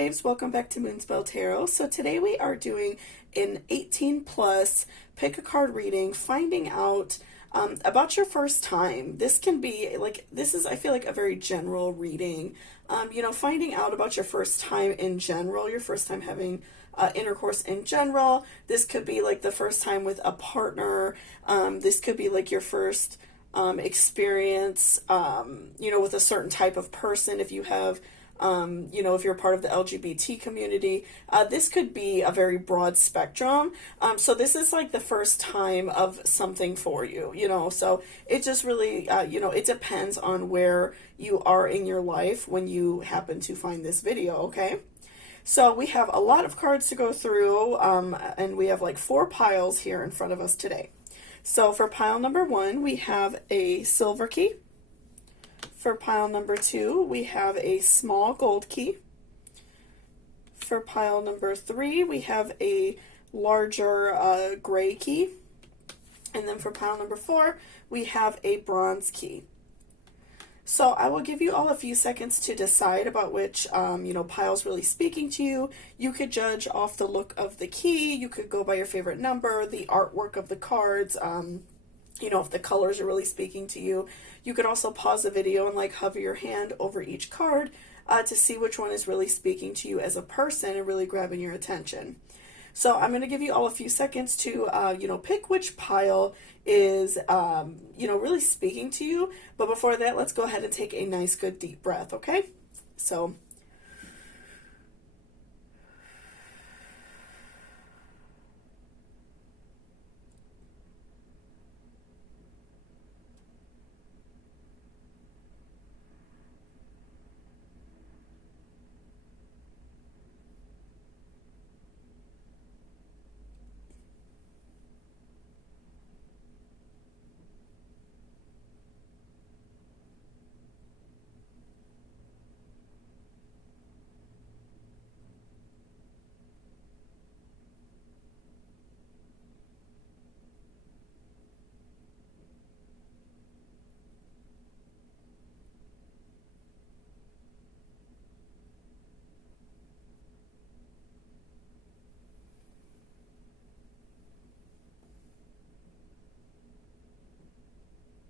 babes, welcome back to Moonspell Tarot. So today we are doing an 18 plus pick a card reading, finding out about your first time. This can be like, this is, I feel like, a very general reading. Finding out about your first time in general, your first time having intercourse in general. This could be like the first time with a partner. This could be like your first experience, with a certain type of person. If you have, if you're part of the LGBT community, this could be a very broad spectrum. So this is like the first time of something for you, so it just really, it depends on where you are in your life when you happen to find this video, okay? So we have a lot of cards to go through, and we have like 4 piles here in front of us today. So for pile number 1, we have a silver key. For pile number 2, we have a small gold key. For pile number 3, we have a larger gray key. And then for pile number 4, we have a bronze key. So I will give you all a few seconds to decide about which, pile's really speaking to you. You could judge off the look of the key. You could go by your favorite number, the artwork of the cards, if the colors are really speaking to you. You could also pause the video and like hover your hand over each card to see which one is really speaking to you as a person and really grabbing your attention. So I'm going to give you all a few seconds to, pick which pile is, really speaking to you. But before that, let's go ahead and take a nice, good, deep breath, okay? So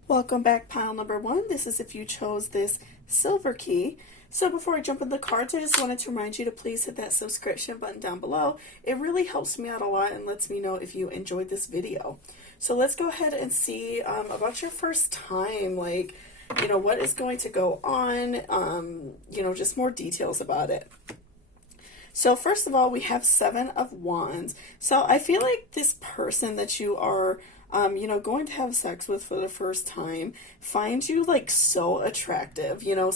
welcome back, pile number 1. This is if you chose this silver key. So before I jump in the cards, I just wanted to remind you to please hit that subscription button down below. It really helps me out a lot and lets me know if you enjoyed this video. So let's go ahead and see about your first time, like, what is going to go on, just more details about it. So first of all, we have 7 of Wands. So I feel like this person that you are going to have sex with for the first time finds you like so attractive. They're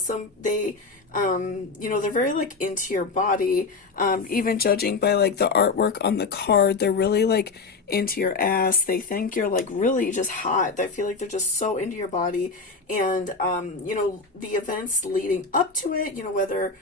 very like into your body, even judging by like the artwork on the card. They're really like into your ass. They think you're like really just hot. I feel like they're just so into your body. And the events leading up to it, whether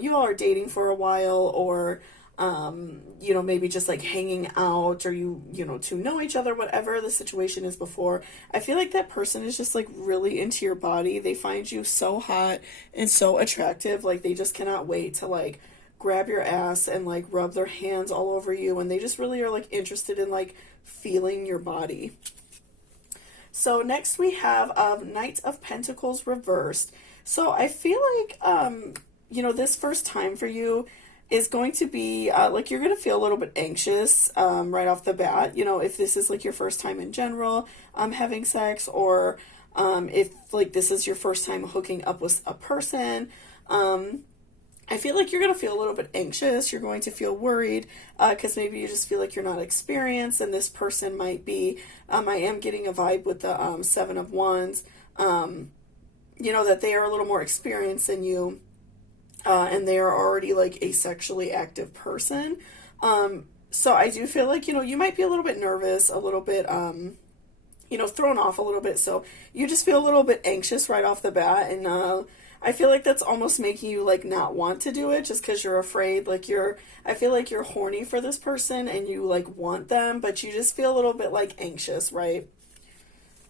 you all are dating for a while or maybe just like hanging out or to know each other, whatever the situation is before, I feel like that person is just like really into your body. They find you so hot and so attractive. Like they just cannot wait to like grab your ass and like rub their hands all over you. And they just really are like interested in like feeling your body. So next we have Knight of Pentacles reversed. So I feel like, this first time for you is going to be like you're going to feel a little bit anxious right off the bat, if this is like your first time in general having sex, or if like this is your first time hooking up with a person. I feel like you're going to feel a little bit anxious. You're going to feel worried because maybe you just feel like you're not experienced, and this person might be, I am getting a vibe with the 7 of Wands, that they are a little more experienced than you. And they are already like a sexually active person. So I do feel like, you might be a little bit nervous, a little bit, thrown off a little bit. So you just feel a little bit anxious right off the bat. And I feel like that's almost making you like not want to do it just because you're afraid. Like I feel like you're horny for this person and you like want them, but you just feel a little bit like anxious, right?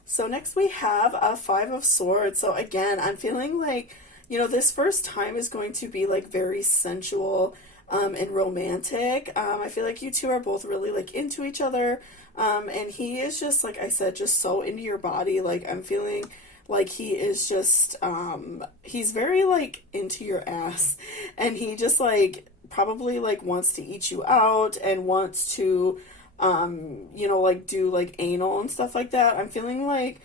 So next we have a 5 of Swords. So again, I'm feeling like you know, this first time is going to be like very sensual and romantic. I feel like you two are both really like into each other. And he is just, like I said, just so into your body. Like, I'm feeling like he is just, he's very like into your ass, and he just like probably like wants to eat you out and wants to, you know, like do like anal and stuff like that. I'm feeling like,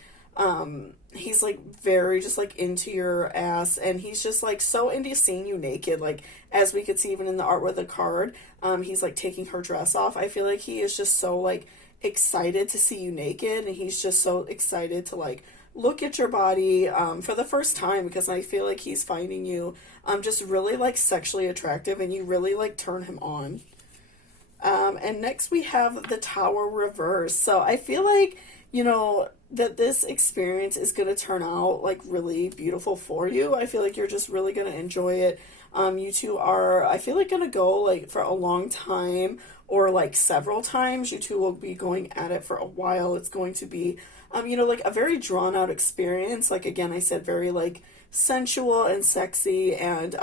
he's like very just like into your ass, and he's just like so into seeing you naked, like as we could see even in the art with the card. He's like taking her dress off. I feel like he is just so like excited to see you naked, and he's just so excited to like look at your body for the first time, because I feel like he's finding you just really like sexually attractive, and you really like turn him on. And next we have the Tower reverse. So I feel like, you know, that this experience is going to turn out like really beautiful for you. I feel like you're just really going to enjoy it. You two are, I feel like, going to go like for a long time, or like several times. You two will be going at it for a while. It's going to be, you know, like a very drawn out experience. Like, again, I said, very like sensual and sexy. And,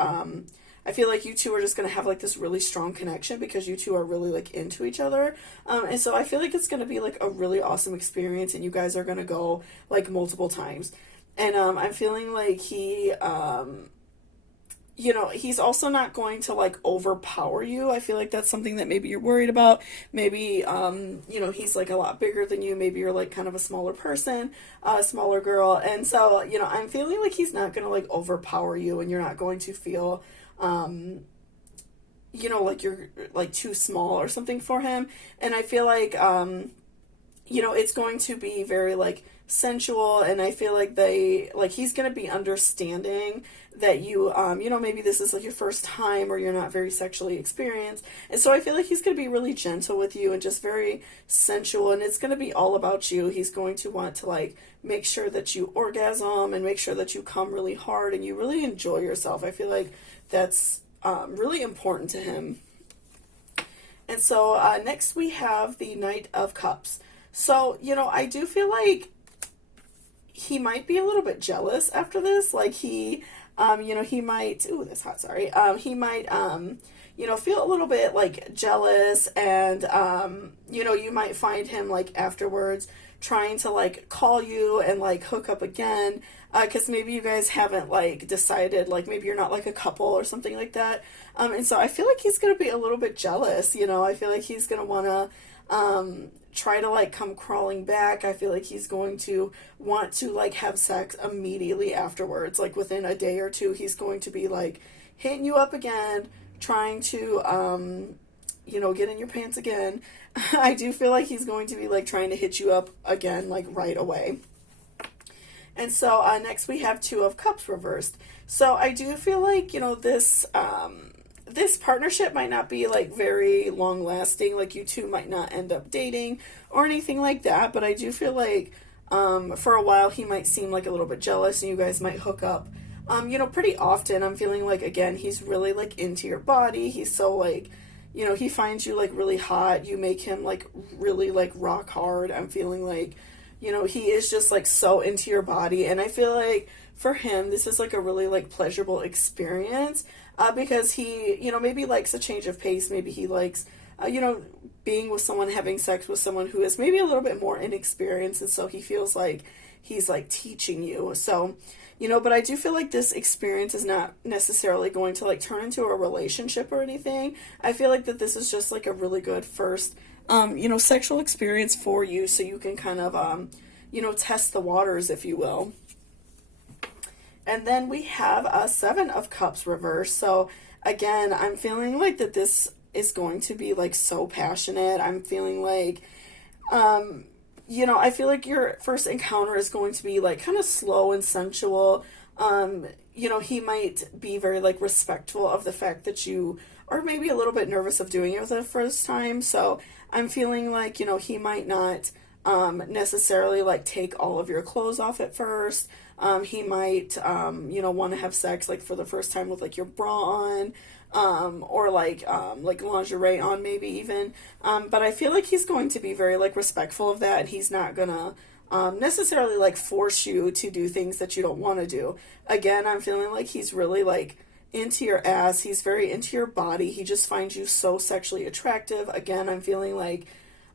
I feel like you two are just going to have like this really strong connection, because you two are really like into each other. And so I feel like it's going to be like a really awesome experience, and you guys are going to go like multiple times. And, I'm feeling like he, you know, he's also not going to like overpower you. I feel like that's something that maybe you're worried about. Maybe, you know, he's like a lot bigger than you. Maybe you're like kind of a smaller person, a smaller girl. And so, you know, I'm feeling like he's not going to like overpower you, and you're not going to feel, you know, like you're like too small or something for him. And I feel like, you know, it's going to be very like sensual, and I feel like he's going to be understanding that you, you know, maybe this is like your first time, or you're not very sexually experienced. And so I feel like he's going to be really gentle with you and just very sensual, and it's going to be all about you. He's going to want to like make sure that you orgasm, and make sure that you come really hard and you really enjoy yourself. I feel like that's really important to him. And so next we have the Knight of Cups. So, you know, I do feel like he might be a little bit jealous after this. Like he, you know, he might, ooh, that's hot, sorry. He might, you know, feel a little bit like jealous, and, you know, you might find him like afterwards trying to like call you and like hook up again, because maybe you guys haven't like decided, like maybe you're not like a couple or something like that. And so I feel like he's going to be a little bit jealous, you know. I feel like he's going to want to, try to like come crawling back. I feel like he's going to want to like have sex immediately afterwards. Like within a day or two, he's going to be like hitting you up again, trying to, you know, get in your pants again. I do feel like he's going to be like trying to hit you up again, like right away. And so next we have Two of Cups reversed. So I do feel like, you know, this, this partnership might not be like very long lasting. Like you two might not end up dating or anything like that, but I do feel like for a while he might seem like a little bit jealous, and you guys might hook up you know, pretty often. I'm feeling like, again, he's really like into your body. He's so like, you know, he finds you like really hot. You make him like really like rock hard. I'm feeling like, you know, he is just like so into your body, and I feel like for him this is like a really like pleasurable experience, because he, you know, maybe likes a change of pace. Maybe he likes, you know, being with someone, having sex with someone who is maybe a little bit more inexperienced, and so he feels like he's like teaching you. So, you know, but I do feel like this experience is not necessarily going to like turn into a relationship or anything. I feel like that this is just like a really good first, you know, sexual experience for you, so you can kind of, you know, test the waters, if you will. And then we have a Seven of Cups reverse. So again, I'm feeling like that this is going to be like so passionate. I'm feeling like, you know, I feel like your first encounter is going to be like kind of slow and sensual. You know, he might be very like respectful of the fact that you are maybe a little bit nervous of doing it for the first time. So I'm feeling like, you know, he might not necessarily like take all of your clothes off at first. He might, you know, want to have sex like for the first time with like your bra on, or like lingerie on maybe even. But I feel like he's going to be very like respectful of that. He's not gonna, necessarily like force you to do things that you don't want to do. Again, I'm feeling like he's really like into your ass. He's very into your body. He just finds you so sexually attractive. Again, I'm feeling like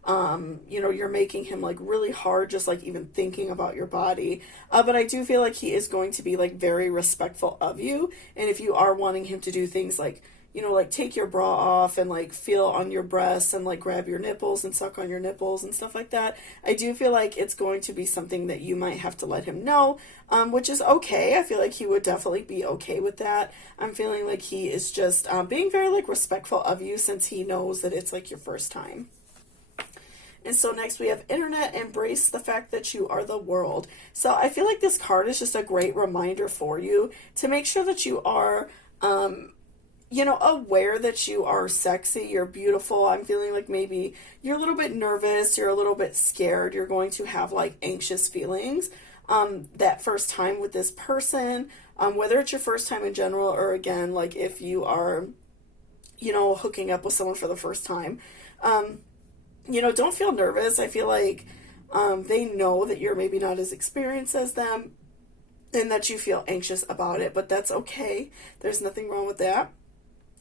you know, you're making him like really hard, just like even thinking about your body. But I do feel like he is going to be like very respectful of you. And if you are wanting him to do things like, you know, like take your bra off and like feel on your breasts and like grab your nipples and suck on your nipples and stuff like that, I do feel like it's going to be something that you might have to let him know, which is okay. I feel like he would definitely be okay with that. I'm feeling like he is just being very like respectful of you, since he knows that it's like your first time. And so next we have internet, embrace the fact that you are the world. So I feel like this card is just a great reminder for you to make sure that you are, you know, aware that you are sexy, you're beautiful. I'm feeling like maybe you're a little bit nervous, you're a little bit scared, you're going to have like anxious feelings that first time with this person, whether it's your first time in general, or again, like if you are, you know, hooking up with someone for the first time. You know, don't feel nervous. I feel like they know that you're maybe not as experienced as them and that you feel anxious about it, but that's okay. There's nothing wrong with that.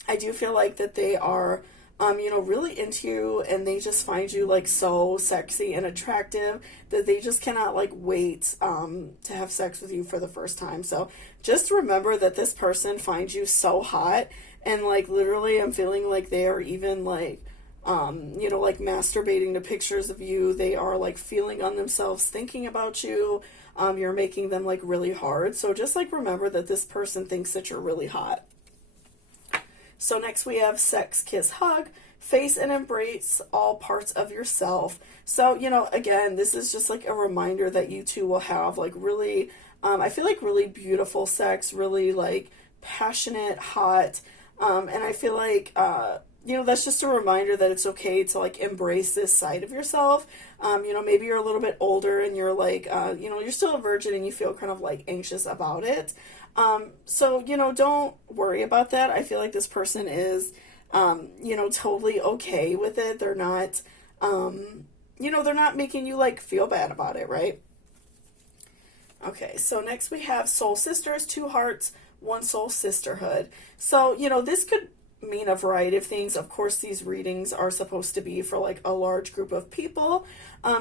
I do feel like that they are, you know, really into you, and they just find you like so sexy and attractive that they just cannot like wait to have sex with you for the first time. So just remember that this person finds you so hot, and like literally I'm feeling like they are even like, you know, like masturbating to pictures of you. They are like feeling on themselves, thinking about you. You're making them like really hard. So just like remember that this person thinks that you're really hot. So next we have sex, kiss, hug, face and embrace all parts of yourself. So, you know, again, this is just like a reminder that you two will have like really, I feel like really beautiful sex, really like passionate, hot. And I feel like, you know, that's just a reminder that it's okay to like embrace this side of yourself. You know, maybe you're a little bit older and you're like, you know, you're still a virgin and you feel kind of like anxious about it. So, you know, don't worry about that. I feel like this person is, you know, totally okay with it. They're not, you know, they're not making you like feel bad about it, right? Okay, so next we have soul sisters, two hearts, one soul sisterhood. So, you know, this could mean a variety of things. Of course, these readings are supposed to be for like a large group of people.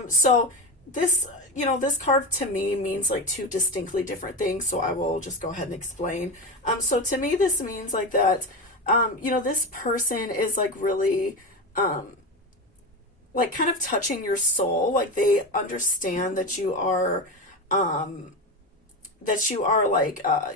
So this, you know, this card to me means like two distinctly different things. So I will just go ahead and explain. So to me, this means like that, you know, this person is like really, like kind of touching your soul. Like they understand that you are, like,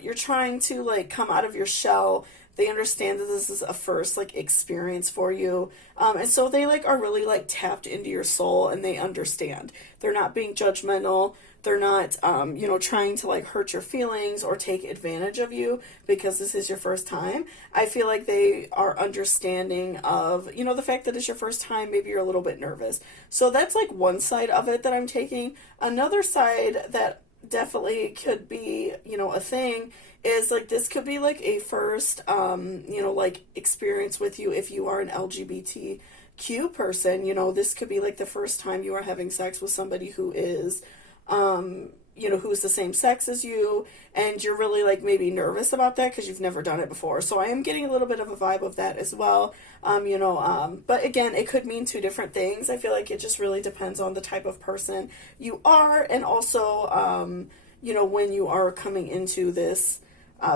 you're trying to like come out of your shell. They understand that this is a first like experience for you. And so they like are really like tapped into your soul, and they understand. They're not being judgmental. They're not, you know, trying to like hurt your feelings or take advantage of you because this is your first time. I feel like they are understanding of, you know, the fact that it's your first time. Maybe you're a little bit nervous. So that's like one side of it that I'm taking. Another side that definitely could be, you know, a thing is like this could be like a first, you know, like experience with you if you are an LGBTQ person. You know, this could be like the first time you are having sex with somebody who is, you know, who's the same sex as you, and you're really like maybe nervous about that because you've never done it before. So I am getting a little bit of a vibe of that as well. You know, but again, it could mean two different things. I feel like it just really depends on the type of person you are, and also, you know, when you are coming into this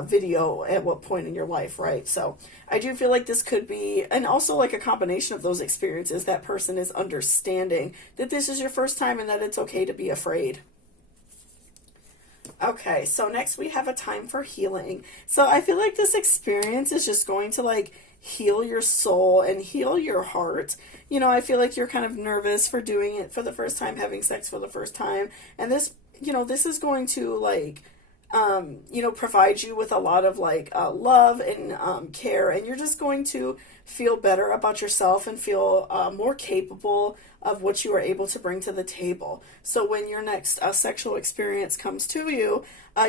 video, at what point in your life, right? So I do feel like this could be, and also like a combination of those experiences. That person is understanding that this is your first time and that it's okay to be afraid. Okay, so next we have a time for healing. So I feel like this experience is just going to like heal your soul and heal your heart. You know, I feel like you're kind of nervous for doing it for the first time, having sex for the first time. And this, you know, this is going to like, you know, provide you with a lot of like love and care, and you're just going to feel better about yourself and feel more capable of what you are able to bring to the table. So when your next sexual experience comes to you,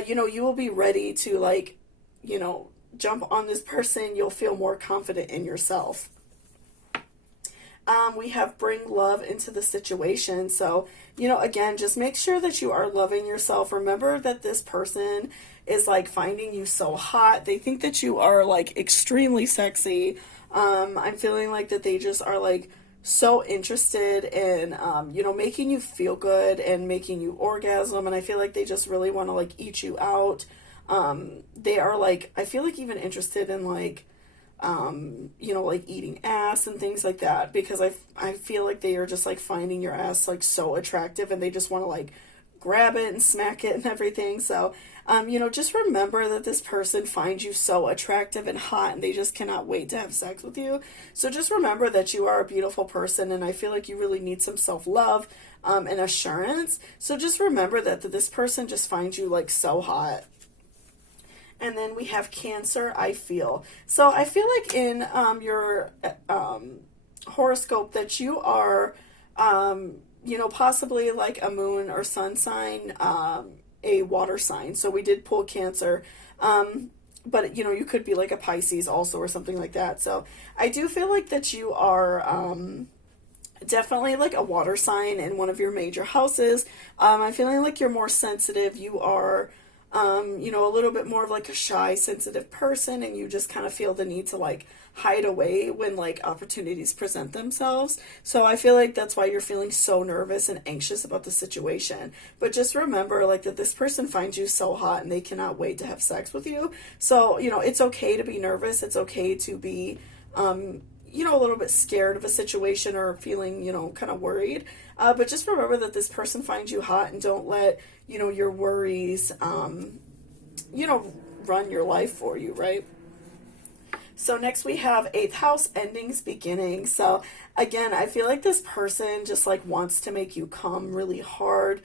you know, you will be ready to like, you know, jump on this person. You'll feel more confident in yourself. We have bring love into the situation. So, again, just make sure that you are loving yourself. Remember that this person is like finding you so hot. They think that you are like extremely sexy. I'm feeling like that they just are like so interested in, making you feel good and making you orgasm. And I feel like they just really want to like eat you out. They are like, I feel like even interested in like, like eating ass and things like that, because I feel like they are just like finding your ass like so attractive and they just want to like grab it and smack it and everything. So, just remember that this person finds you so attractive and hot and they just cannot wait to have sex with you. So just remember that you are a beautiful person, and I feel like you really need some self-love, and assurance. So just remember that this person just finds you like so hot. And then we have Cancer, I feel. So I feel like in your horoscope that you are, possibly like a moon or sun sign, a water sign. So we did pull Cancer. But, you could be like a Pisces also or something like that. So I do feel like that you are definitely like a water sign in one of your major houses. I'm feeling like you're more sensitive. You are a little bit more of like a shy, sensitive person, and you just kind of feel the need to like hide away when like opportunities present themselves. So I feel like that's why you're feeling so nervous and anxious about the situation. But just remember like that this person finds you so hot and they cannot wait to have sex with you. So, it's okay to be nervous. It's okay to be, a little bit scared of a situation or feeling, kind of worried. But just remember that this person finds you hot, and don't let, your worries, run your life for you, right? So next we have 8th house, endings, beginnings. So again, I feel like this person just like wants to make you come really hard.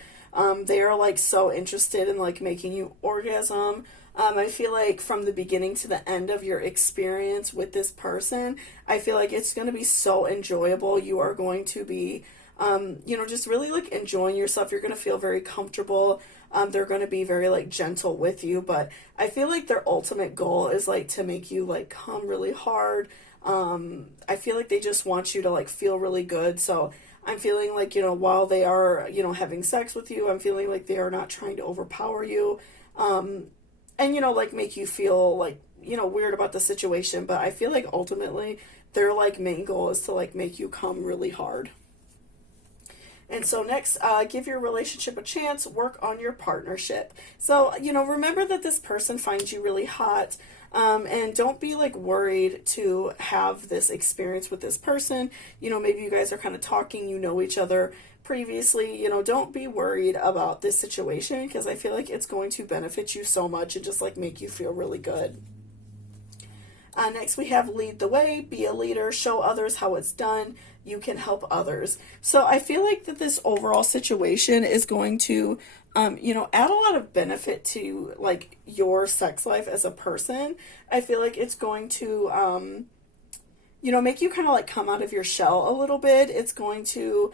They are like so interested in like making you orgasm. I feel like from the beginning to the end of your experience with this person, I feel like it's going to be so enjoyable. You are going to be, just really like enjoying yourself. You're going to feel very comfortable. They're going to be very like gentle with you, but I feel like their ultimate goal is like to make you like come really hard. I feel like they just want you to like feel really good. So I'm feeling like, while they are, having sex with you, I'm feeling like they are not trying to overpower you. And, like make you feel like, weird about the situation. But I feel like ultimately their like main goal is to like make you come really hard. And so next, give your relationship a chance, work on your partnership. So, remember that this person finds you really hot, and don't be like worried to have this experience with this person. Maybe you guys are kind of talking, each other previously, don't be worried about this situation, because I feel like it's going to benefit you so much and just like make you feel really good. Next we have lead the way, be a leader, show others how it's done, you can help others. So I feel like that this overall situation is going to, add a lot of benefit to like your sex life as a person. I feel like it's going to, make you kind of like come out of your shell a little bit. It's going to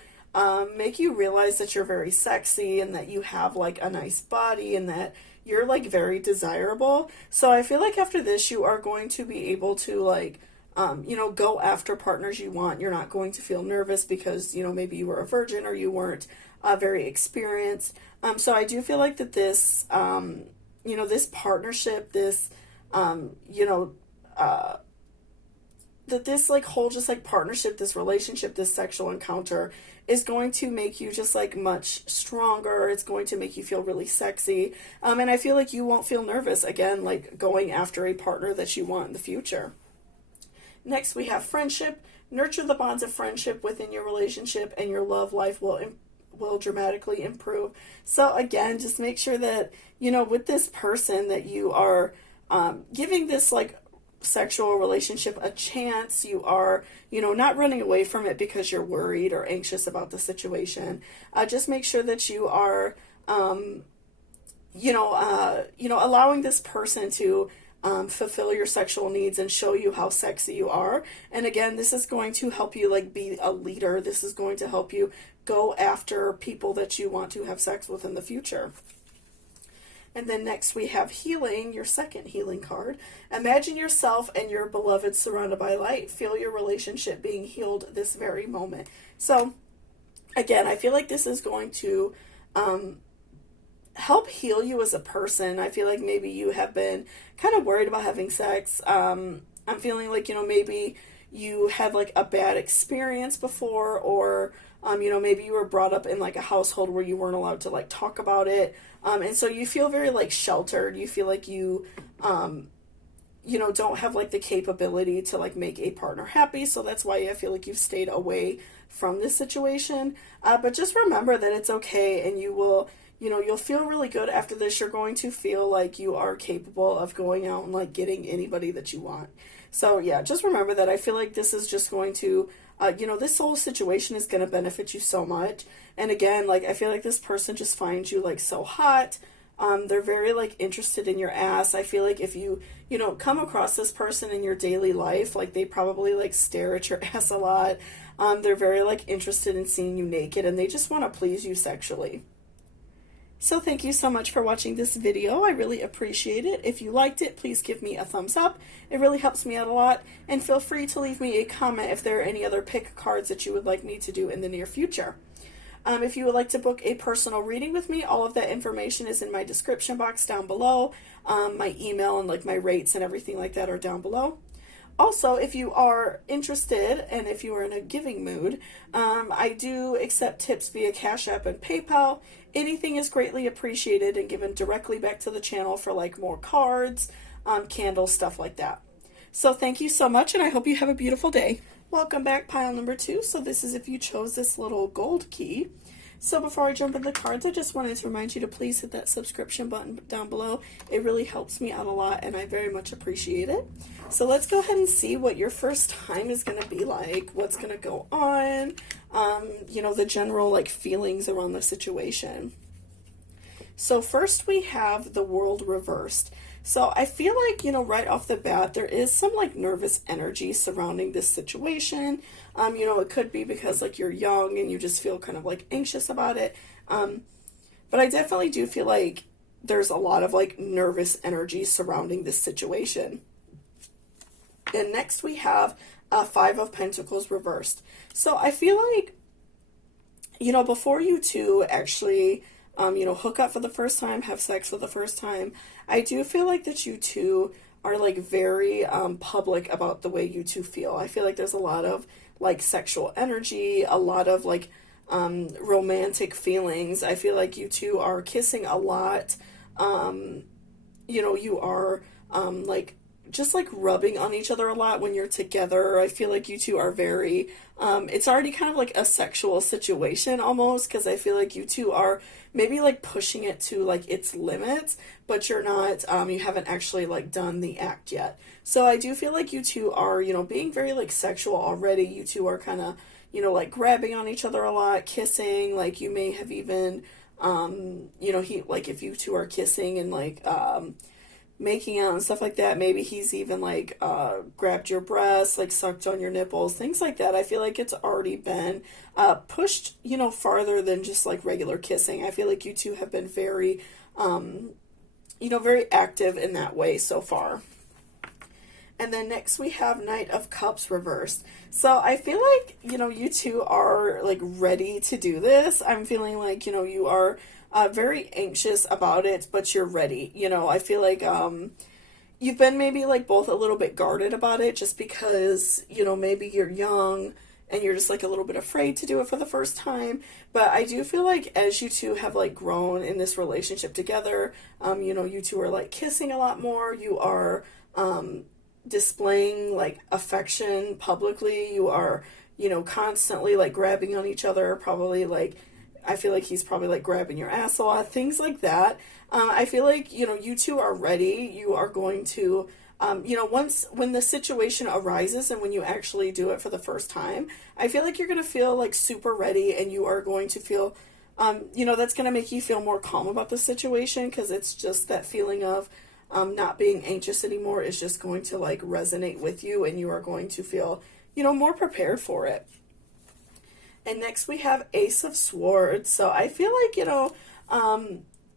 make you realize that you're very sexy and that you have like a nice body and that you're like very desirable. So I feel like after this you are going to be able to like go after partners you want. You're not going to feel nervous because maybe you were a virgin or you weren't very experienced. So I do feel like that this this partnership, this that this like whole just like partnership, this relationship, this sexual encounter is going to make you just like much stronger. It's going to make you feel really sexy. And I feel like you won't feel nervous again, like going after a partner that you want in the future. Next, we have friendship. Nurture the bonds of friendship within your relationship, and your love life will dramatically improve. So again, just make sure that, with this person that you are giving this like sexual relationship a chance. You are, not running away from it because you're worried or anxious about the situation. Just make sure that you are, allowing this person to fulfill your sexual needs and show you how sexy you are. And again, this is going to help you like be a leader. This is going to help you go after people that you want to have sex with in the future. And then next we have healing, your second healing card. Imagine yourself and your beloved surrounded by light. Feel your relationship being healed this very moment. So again, I feel like this is going to help heal you as a person. I feel like maybe you have been kind of worried about having sex. I'm feeling like, maybe you had like a bad experience before, or maybe you were brought up in like a household where you weren't allowed to like talk about it. And so you feel very like sheltered. You feel like you don't have like the capability to like make a partner happy. So that's why I feel like you've stayed away from this situation. But just remember that it's okay, and you will, you'll feel really good after this. You're going to feel like you are capable of going out and like getting anybody that you want. So yeah, just remember that. I feel like this is just going to, this whole situation is going to benefit you so much. And again, like, I feel like this person just finds you like so hot. They're very like interested in your ass. I feel like if you, come across this person in your daily life, like they probably like stare at your ass a lot. They're very like interested in seeing you naked, and they just want to please you sexually. So thank you so much for watching this video. I really appreciate it. If you liked it, please give me a thumbs up. It really helps me out a lot. And feel free to leave me a comment if there are any other pick cards that you would like me to do in the near future. If you would like to book a personal reading with me, all of that information is in my description box down below. My email and like my rates and everything like that are down below. Also, if you are interested and if you are in a giving mood, I do accept tips via Cashapp and PayPal. Anything is greatly appreciated and given directly back to the channel for like more cards, candles, stuff like that. So thank you so much, and I hope you have a beautiful day. Welcome back, pile number 2. So this is if you chose this little gold key. So before I jump into the cards, I just wanted to remind you to please hit that subscription button down below. It really helps me out a lot, and I very much appreciate it. So let's go ahead and see what your first time is going to be like, what's going to go on, the general like feelings around the situation. So first we have the world reversed. So I feel like, right off the bat, there is some like nervous energy surrounding this situation. It could be because like you're young and you just feel kind of like anxious about it. But I definitely do feel like there's a lot of like nervous energy surrounding this situation. And next we have Five of Pentacles reversed. So I feel like, before you two actually hook up for the first time, have sex for the first time, I do feel like that you two are like very public about the way you two feel. I feel like there's a lot of like sexual energy, a lot of like romantic feelings. I feel like you two are kissing a lot. You are like just like rubbing on each other a lot when you're together. I feel like you two are very, it's already kind of like a sexual situation almost, because I feel like you two are maybe like pushing it to like its limits, but you're not, you haven't actually like done the act yet. So I do feel like you two are, being very like sexual already. You two are kind of, like grabbing on each other a lot, kissing, like you may have even, like if you two are kissing and like, making out and stuff like that, maybe he's even like grabbed your breasts, like sucked on your nipples, things like that. I feel like it's already been pushed, farther than just like regular kissing. I feel like you two have been very, very active in that way so far. And then next we have Knight of Cups reversed. So I feel like, you two are like ready to do this. I'm feeling like, you are very anxious about it, but you're ready. I feel like you've been maybe like both a little bit guarded about it, just because, maybe you're young and you're just like a little bit afraid to do it for the first time. But I do feel like as you two have like grown in this relationship together, you two are like kissing a lot more. You are displaying like affection publicly. You are, constantly like grabbing on each other, probably like, I feel like he's probably like grabbing your ass a lot, things like that. I feel like, you two are ready. You are going to, when the situation arises and when you actually do it for the first time, I feel like you're going to feel like super ready, and you are going to feel, that's going to make you feel more calm about the situation, because it's just that feeling of not being anxious anymore is just going to like resonate with you, and you are going to feel, more prepared for it. And next we have Ace of Swords. So I feel like,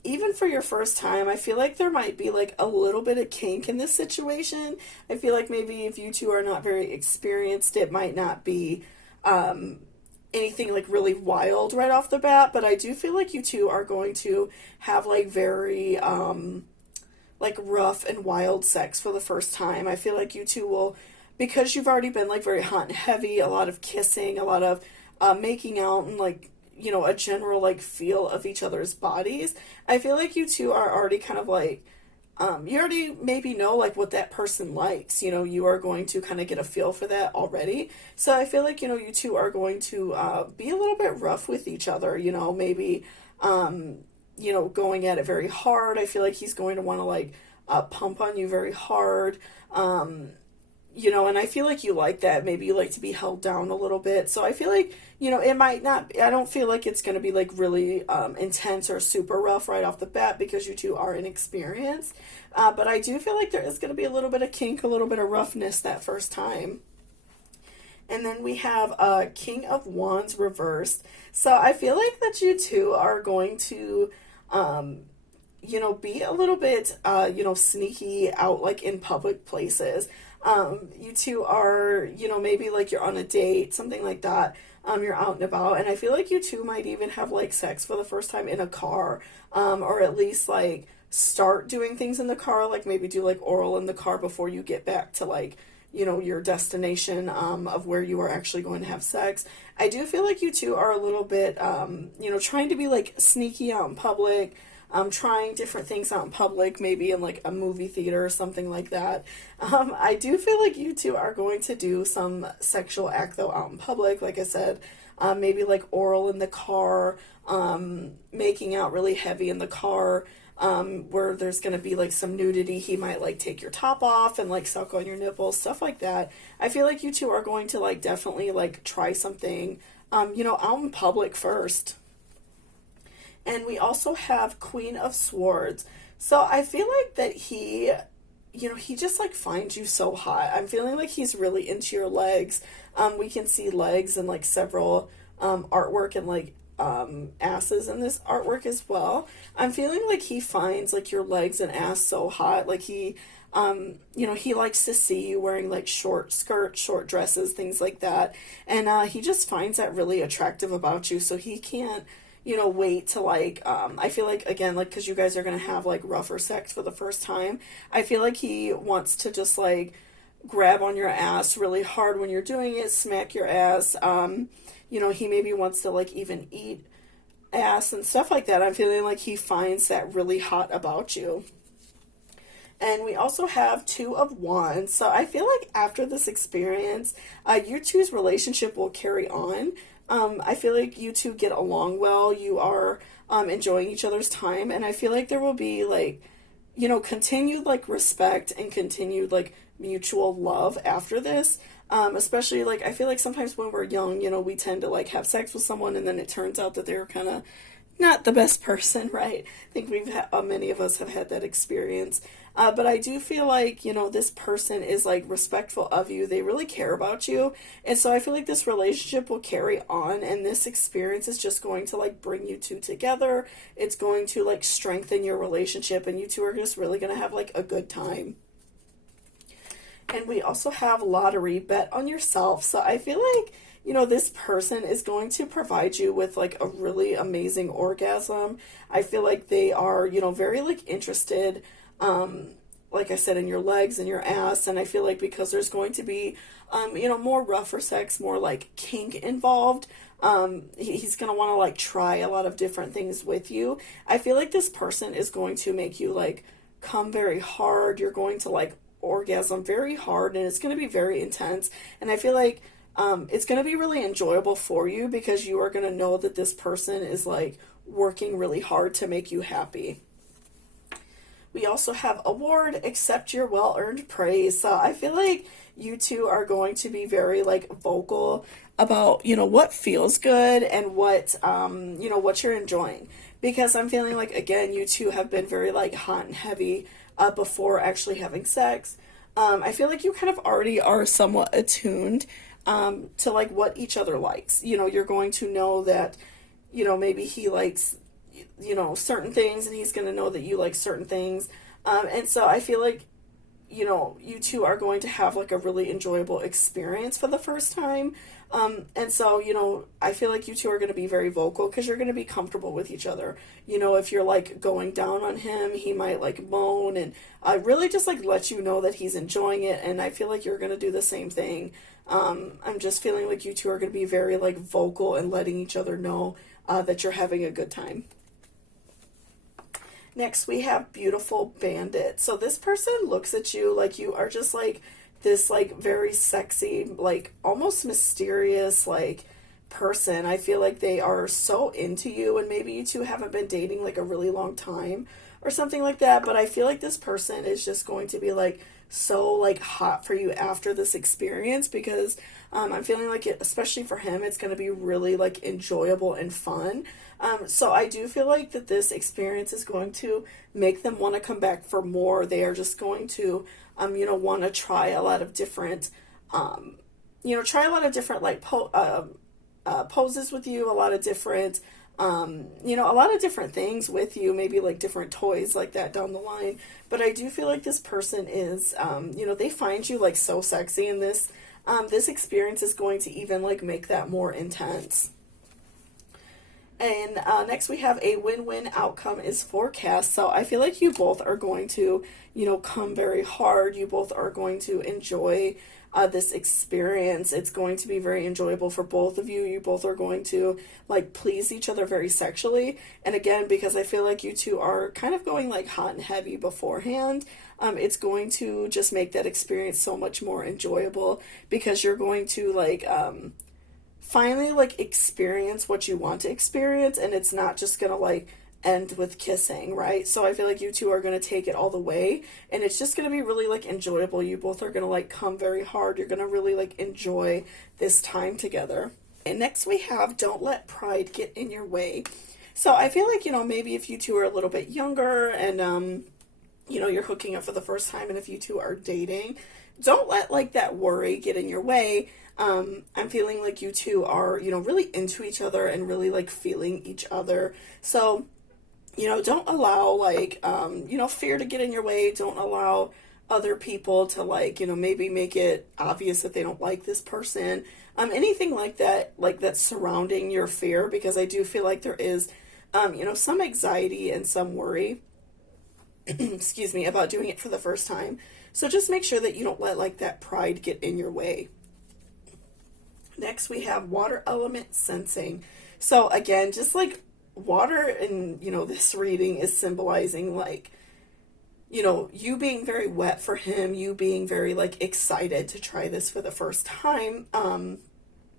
even for your first time, I feel like there might be like a little bit of kink in this situation. I feel like maybe if you two are not very experienced, it might not be anything like really wild right off the bat, but I do feel like you two are going to have like very like rough and wild sex for the first time. I feel like you two will, because you've already been like very hot and heavy, a lot of kissing, a lot of making out, and like, you know, a general like feel of each other's bodies. I feel like you two are already kind of like, you already maybe know like what that person likes. You know, you are going to kind of get a feel for that already. So I feel like, you know, you two are going to be a little bit rough with each other, you know, maybe, you know, going at it very hard. I feel like he's going to want to like pump on you very hard. You know, and I feel like you like that. Maybe you like to be held down a little bit. So I feel like, you know, it might not, I don't feel like it's going to be like really intense or super rough right off the bat because you two are inexperienced. But I do feel like there is going to be a little bit of kink, a little bit of roughness that first time. And then we have King of Wands reversed. So I feel like that you two are going to, you know, be a little bit, you know, sneaky out like in public places. You two are, you know, maybe like you're on a date, something like that. You're out and about, and I feel like you two might even have like sex for the first time in a car, or at least like start doing things in the car, like maybe do like oral in the car before you get back to like, you know, your destination of where you are actually going to have sex. I do feel like you two are a little bit, you know, trying to be like sneaky out in public. Trying different things out in public, maybe in like a movie theater or something like that. I do feel like you two are going to do some sexual act though out in public, like I said, maybe like oral in the car, making out really heavy in the car, where there's going to be like some nudity. He might like take your top off and like suck on your nipples, stuff like that. I feel like you two are going to like definitely like try something, you know, out in public first. And we also have Queen of Swords. So I feel like that he, you know, he just like finds you so hot. I'm feeling like he's really into your legs. We can see legs and like several artwork and like asses in this artwork as well. I'm feeling like he finds like your legs and ass so hot. Like he, you know, he likes to see you wearing like short skirts, short dresses, things like that. And he just finds that really attractive about you. So he can't, you know, wait to like, I feel like, again, like, because you guys are going to have like rougher sex for the first time, I feel like he wants to just like grab on your ass really hard when you're doing it, smack your ass. You know, he maybe wants to like even eat ass and stuff like that. I'm feeling like he finds that really hot about you. And we also have Two of Wands. So I feel like after this experience, your two's relationship will carry on. I feel like you two get along well. You are enjoying each other's time. And I feel like there will be like, you know, continued like respect and continued like mutual love after this. Especially like, I feel like sometimes when we're young, you know, we tend to like have sex with someone and then it turns out that they're kind of not the best person, right? I think many of us have had that experience. But I do feel like, you know, this person is like respectful of you. They really care about you. And so I feel like this relationship will carry on, and this experience is just going to like bring you two together. It's going to like strengthen your relationship, and you two are just really going to have like a good time. And we also have lottery, bet on yourself. So I feel like, you know, this person is going to provide you with like a really amazing orgasm. I feel like they are, you know, very like interested, like I said, in your legs and your ass. And I feel like because there's going to be, you know, more rougher sex, more like kink involved, he's going to want to like try a lot of different things with you. I feel like this person is going to make you like come very hard. You're going to like orgasm very hard, and it's going to be very intense. And I feel like it's going to be really enjoyable for you because you are going to know that this person is like working really hard to make you happy. We also have award, accept your well-earned praise. So I feel like you two are going to be very like vocal about, you know, what feels good and what, you know, what you're enjoying. Because I'm feeling like, again, you two have been very like hot and heavy before actually having sex. I feel like you kind of already are somewhat attuned to like what each other likes. You know, you're going to know that, you know, maybe he likes, you know, certain things, and he's going to know that you like certain things. And so I feel like, you know, you two are going to have like a really enjoyable experience for the first time. And so, you know, I feel like you two are going to be very vocal because you're going to be comfortable with each other. You know, if you're like going down on him, he might like moan and really just like let you know that he's enjoying it. And I feel like you're going to do the same thing. I'm just feeling like you two are going to be very like vocal and letting each other know that you're having a good time. Next, we have Beautiful Bandit. So this person looks at you like you are just like this like very sexy, like almost mysterious like person. I feel like they are so into you, and maybe you two haven't been dating like a really long time or something like that, but I feel like this person is just going to be like so like hot for you after this experience, because I'm feeling like it, especially for him, it's going to be really like enjoyable and fun. So I do feel like that this experience is going to make them want to come back for more. They are just going to, you know, want to try a lot of different, you know, try a lot of different like poses with you, a lot of different, you know, a lot of different things with you, maybe like different toys like that down the line. But I do feel like this person is, you know, they find you like so sexy, and this experience is going to even like make that more intense. And next we have a win-win outcome is forecast. So I feel like you both are going to, you know, come very hard. You both are going to enjoy this experience. It's going to be very enjoyable for both of you. You both are going to like please each other very sexually. And again, because I feel like you two are kind of going like hot and heavy beforehand, it's going to just make that experience so much more enjoyable, because you're going to like finally like experience what you want to experience, and it's not just gonna like end with kissing, right? So I feel like you two are going to take it all the way, and it's just going to be really like enjoyable. You both are going to like come very hard. You're going to really like enjoy this time together. And next we have Don't Let Pride Get in Your Way. So I feel like, you know, maybe if you two are a little bit younger and you know, you're hooking up for the first time, and if you two are dating, don't let like that worry get in your way. I'm feeling like you two are, you know, really into each other and really like feeling each other. So, you know, don't allow like, you know, fear to get in your way. Don't allow other people to like, you know, maybe make it obvious that they don't like this person. Anything like that, like that's surrounding your fear, because I do feel like there is, you know, some anxiety and some worry, excuse me, about doing it for the first time. So just make sure that you don't let like that pride get in your way. Next, we have water element sensing. So again, just like water in, you know, this reading is symbolizing like, you know, you being very wet for him, you being very like excited to try this for the first time.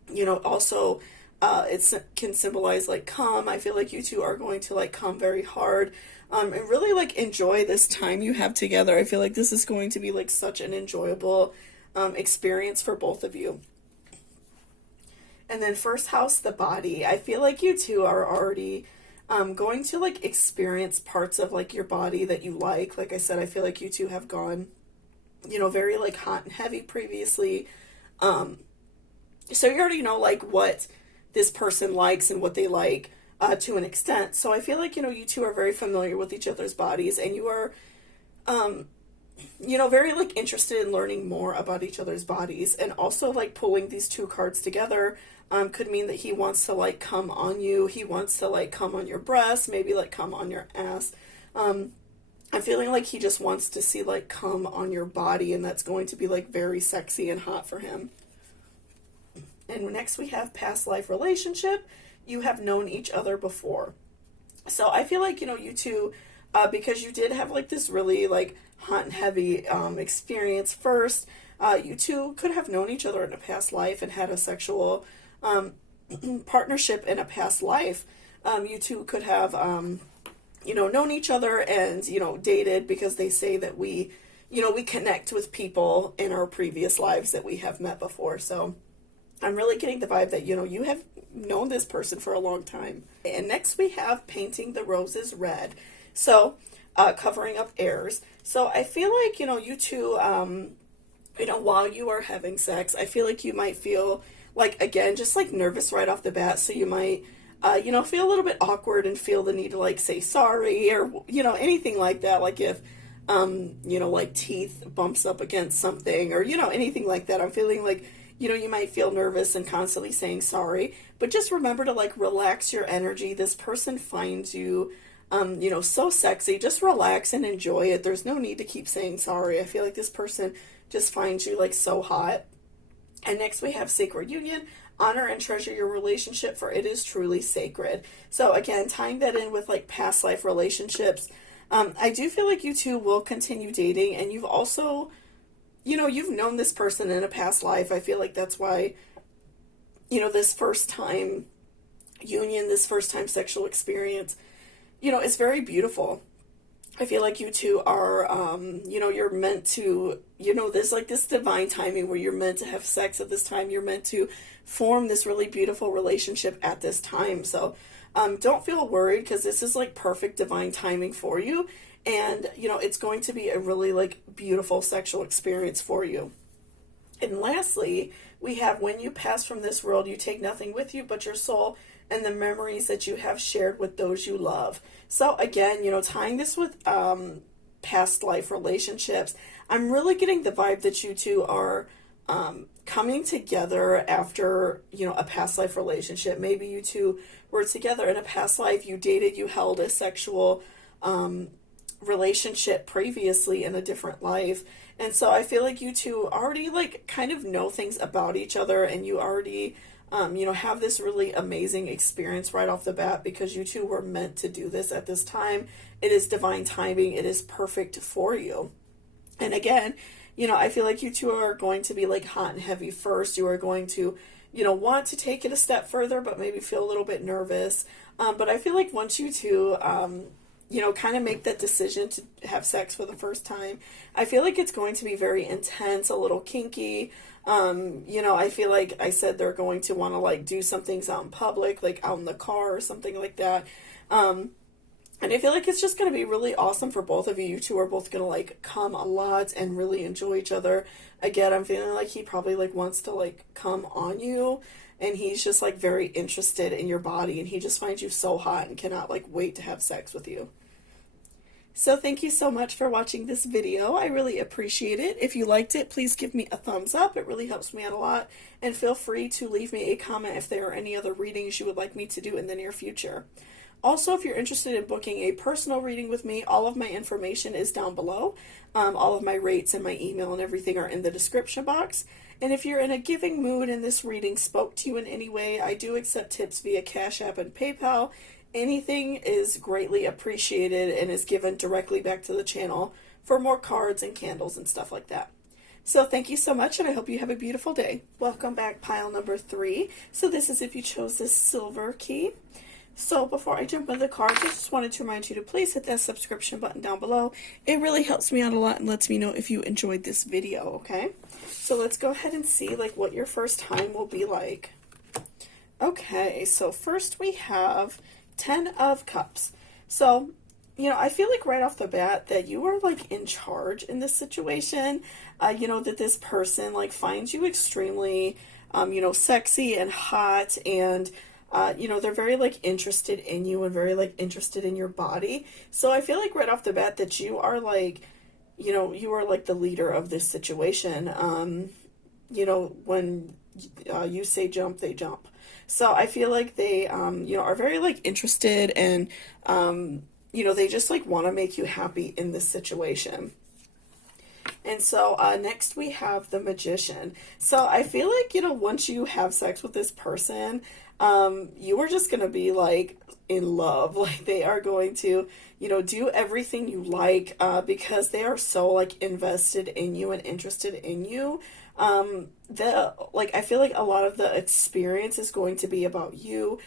You know, also it can symbolize like come. I feel like you two are going to like come very hard and really like enjoy this time you have together. I feel like this is going to be like such an enjoyable experience for both of you. And then first house, the body. I feel like you two are already going to like experience parts of like your body that you like. Like I said, I feel like you two have gone, you know, very like hot and heavy previously. So you already know like what this person likes and what they like to an extent. So I feel like, you know, you two are very familiar with each other's bodies, and you are, you know, very like interested in learning more about each other's bodies. And also like pulling these two cards together could mean that he wants to like come on you. He wants to like come on your breast, maybe like come on your ass. I'm feeling like he just wants to see like come on your body, and that's going to be like very sexy and hot for him. And next we have past life relationship. You have known each other before. So I feel like, you know, you two, because you did have like this really like hot and heavy experience first, you two could have known each other in a past life and had a sexual partnership in a past life. You two could have, you know, known each other and, you know, dated, because they say that we, you know, we connect with people in our previous lives that we have met before. So I'm really getting the vibe that, you know, you have known this person for a long time. And next we have painting the roses red. So covering up errors. So I feel like, you know, you two, you know, while you are having sex, I feel like you might feel like, again, just like nervous right off the bat. So you might, you know, feel a little bit awkward and feel the need to like say sorry or, you know, anything like that. Like if, you know, like teeth bumps up against something or, you know, anything like that. I'm feeling like, you know, you might feel nervous and constantly saying sorry, but just remember to like relax your energy. This person finds you, you know, so sexy. Just relax and enjoy it. There's no need to keep saying sorry. I feel like this person just finds you like so hot. And next we have Sacred Union. Honor and treasure your relationship, for it is truly sacred. So again, tying that in with like past life relationships, I do feel like you two will continue dating, and you've also, you know, you've known this person in a past life. I feel like that's why, you know, this first time union, this first time sexual experience, you know, is very beautiful. I feel like you two are, you know, you're meant to, you know, there's like this divine timing where you're meant to have sex at this time. You're meant to form this really beautiful relationship at this time. So don't feel worried, because this is like perfect divine timing for you. And, you know, it's going to be a really like beautiful sexual experience for you. And lastly, we have when you pass from this world, you take nothing with you but your soul and the memories that you have shared with those you love. So again, you know, tying this with past life relationships, I'm really getting the vibe that you two are coming together after, you know, a past life relationship. Maybe you two were together in a past life, you dated, you held a sexual relationship previously in a different life. And so I feel like you two already like kind of know things about each other, and you already you know, have this really amazing experience right off the bat, because you two were meant to do this at this time. It is divine timing. It is perfect for you. And again, you know, I feel like you two are going to be like hot and heavy first. You are going to, you know, want to take it a step further, but maybe feel a little bit nervous. But I feel like once you two, you know, kind of make that decision to have sex for the first time, I feel like it's going to be very intense, a little kinky. You know, I feel like I said they're going to want to like do some things out in public, like out in the car or something like that. And I feel like it's just going to be really awesome for both of you. You two are both going to like come a lot and really enjoy each other. Again, I'm feeling like he probably like wants to like come on you, and he's just like very interested in your body, and he just finds you so hot and cannot like wait to have sex with you. So thank you so much for watching this video. I really appreciate it. If you liked it, please give me a thumbs up. It really helps me out a lot. And feel free to leave me a comment if there are any other readings you would like me to do in the near future. Also, if you're interested in booking a personal reading with me, all of my information is down below. All of my rates and my email and everything are in the description box. And if you're in a giving mood and this reading spoke to you in any way, I do accept tips via Cashapp and PayPal. Anything is greatly appreciated and is given directly back to the channel for more cards and candles and stuff like that. So thank you so much, and I hope you have a beautiful day. Welcome back, pile number 3. So this is if you chose this silver key. So before I jump into the cards, I just wanted to remind you to please hit that subscription button down below. It really helps me out a lot and lets me know if you enjoyed this video, okay? So let's go ahead and see like what your first time will be like. Okay, so first we have 10 of Cups. So, you know, I feel like right off the bat that you are like in charge in this situation. You know, that this person like finds you extremely, you know, sexy and hot, and you know, they're very like interested in you and very like interested in your body. So I feel like right off the bat that you are like, you know, you are like the leader of this situation. You know, when you say jump, they jump. So I feel like they, you know, are very like interested, and, you know, they just like want to make you happy in this situation. And so next we have the Magician. So I feel like, you know, once you have sex with this person, you are just going to be like in love. Like they are going to, you know, do everything you like, because they are so like invested in you and interested in you. I feel like a lot of the experience is going to be about you.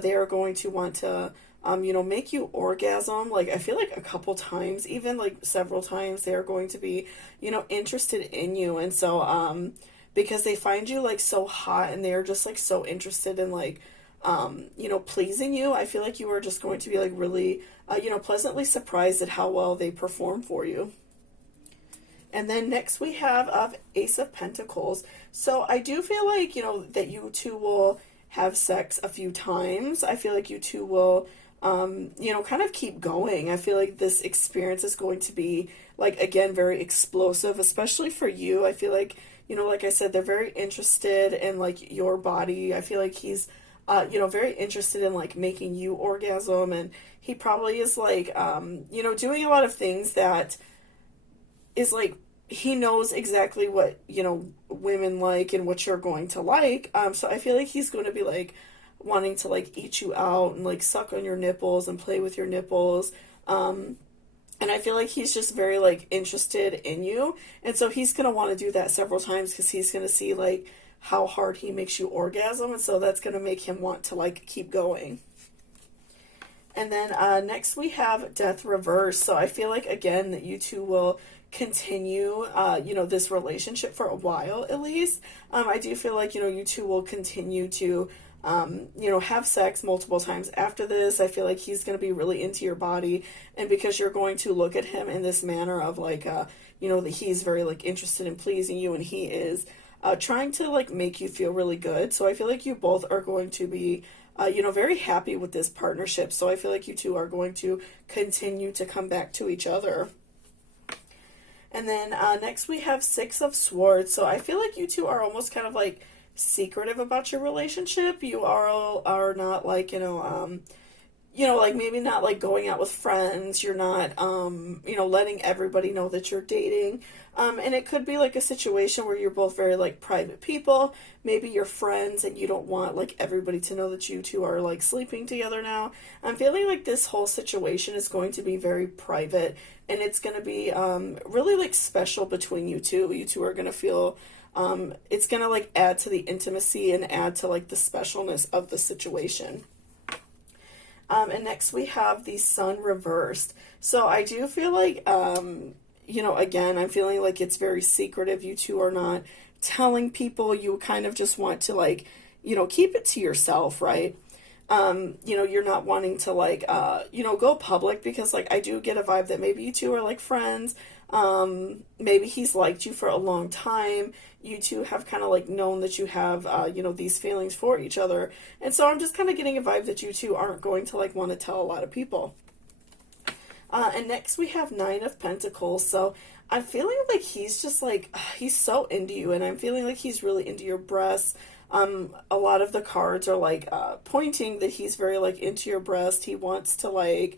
They are going to want to, you know, make you orgasm. Like, I feel like a couple times, even like several times, they are going to be, you know, interested in you. And so, because they find you like so hot, and they're just like so interested in like, you know, pleasing you, I feel like you are just going to be like really, you know, pleasantly surprised at how well they perform for you. And then next we have Ace of Pentacles. So I do feel like, you know, that you two will have sex a few times. I feel like you two will, you know, kind of keep going. I feel like this experience is going to be, like, again, very explosive, especially for you. I feel like, you know, like I said, they're very interested in, like, your body. I feel like he's, you know, very interested in, like, making you orgasm, and he probably is, like, you know, doing a lot of things that is, like, he knows exactly what, you know, women like and what you're going to like. So I feel like he's going to be, like, wanting to, like, eat you out and, like, suck on your nipples and play with your nipples. And I feel like he's just very, like, interested in you. And so he's going to want to do that several times because he's going to see, like, how hard he makes you orgasm. And so that's going to make him want to, like, keep going. And then next we have Death Reverse. So I feel like, again, that you two will continue, you know, this relationship for a while at least. I do feel like, you know, you two will continue to, you know, have sex multiple times after this. I feel like he's going to be really into your body. And because you're going to look at him in this manner of, like, you know, that he's very, like, interested in pleasing you, and he is trying to, like, make you feel really good. So I feel like you both are going to be, you know, very happy with this partnership. So I feel like you two are going to continue to come back to each other. And then next we have Six of Swords. So I feel like you two are almost kind of, like, secretive about your relationship. You are not, like, you know, like, maybe not, like, going out with friends. You're not, you know, letting everybody know that you're dating. And it could be, like, a situation where you're both very, like, private people. Maybe you're friends and you don't want, like, everybody to know that you two are, like, sleeping together now. I'm feeling like this whole situation is going to be very private, and it's going to be really, like, special between you two. You two are going to feel, it's going to, like, add to the intimacy and add to, like, the specialness of the situation. And next we have the Sun reversed. So I do feel like, you know, again, I'm feeling like it's very secretive. You two are not telling people. You kind of just want to, like, you know, keep it to yourself, right? You know, you're not wanting to, like, you know, go public because, like, I do get a vibe that maybe you two are, like, friends. Maybe he's liked you for a long time. You two have kind of, like, known that you have, you know, these feelings for each other. And so I'm just kind of getting a vibe that you two aren't going to, like, want to tell a lot of people. And next we have Nine of Pentacles. So I'm feeling like he's just, like, he's so into you, and I'm feeling like he's really into your breasts. A lot of the cards are, like, pointing that he's very, like, into your breast. He wants to, like,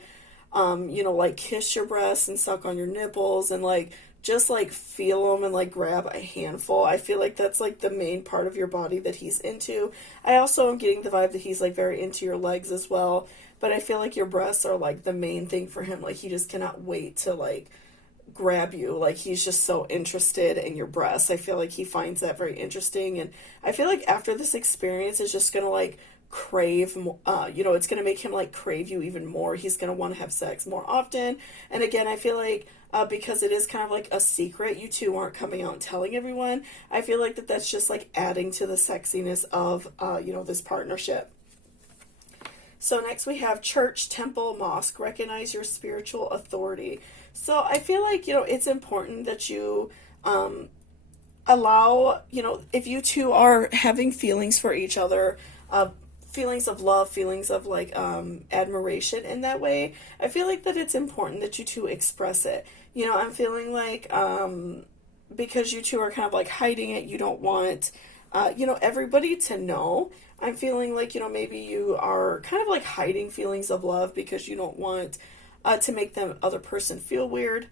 you know, like, kiss your breasts and suck on your nipples and, like, just, like, feel them and, like, grab a handful. I feel like that's, like, the main part of your body that he's into. I also am getting the vibe that he's, like, very into your legs as well. But I feel like your breasts are, like, the main thing for him. Like, he just cannot wait to, like, grab you. Like, he's just so interested in your breasts. I feel like he finds that very interesting. And I feel like after this experience, it's just going to, like, crave, you know, it's going to make him, like, crave you even more. He's going to want to have sex more often. And again, I feel like because it is kind of like a secret, you two aren't coming out and telling everyone. I feel like that's just, like, adding to the sexiness of, you know, this partnership. So next we have Church, Temple, Mosque. Recognize your spiritual authority. So I feel like, you know, it's important that you allow, you know, if you two are having feelings for each other, feelings of love, feelings of, like, admiration in that way, I feel like that it's important that you two express it. You know, I'm feeling like because you two are kind of, like, hiding it, you don't want, you know, everybody to know. I'm feeling like, you know, maybe you are kind of, like, hiding feelings of love because you don't want to make the other person feel weird.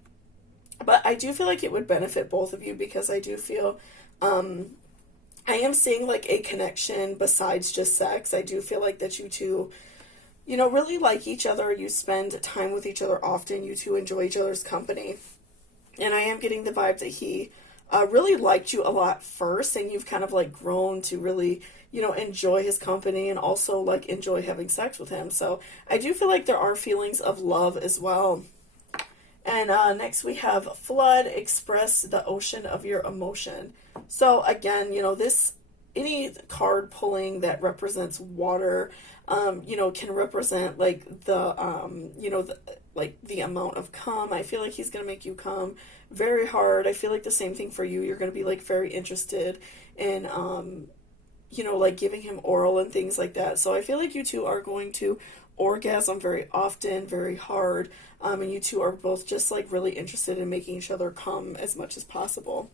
But I do feel like it would benefit both of you because I do feel I am seeing, like, a connection besides just sex. I do feel like that you two, you know, really like each other. You spend time with each other often. You two enjoy each other's company. And I am getting the vibe that he really liked you a lot first, and you've kind of, like, grown to really, you know, enjoy his company and also, like, enjoy having sex with him. So I do feel like there are feelings of love as well. And next we have Flood, express the ocean of your emotion. So again, you know, this, any card pulling that represents water, you know, can represent, like, the, you know, like, the amount of cum. I feel like he's going to make you cum very hard. I feel like the same thing for you. You're going to be, like, very interested in, you know, like giving him oral and things like that. So I feel like you two are going to orgasm very often, very hard, and you two are both just like really interested in making each other come as much as possible.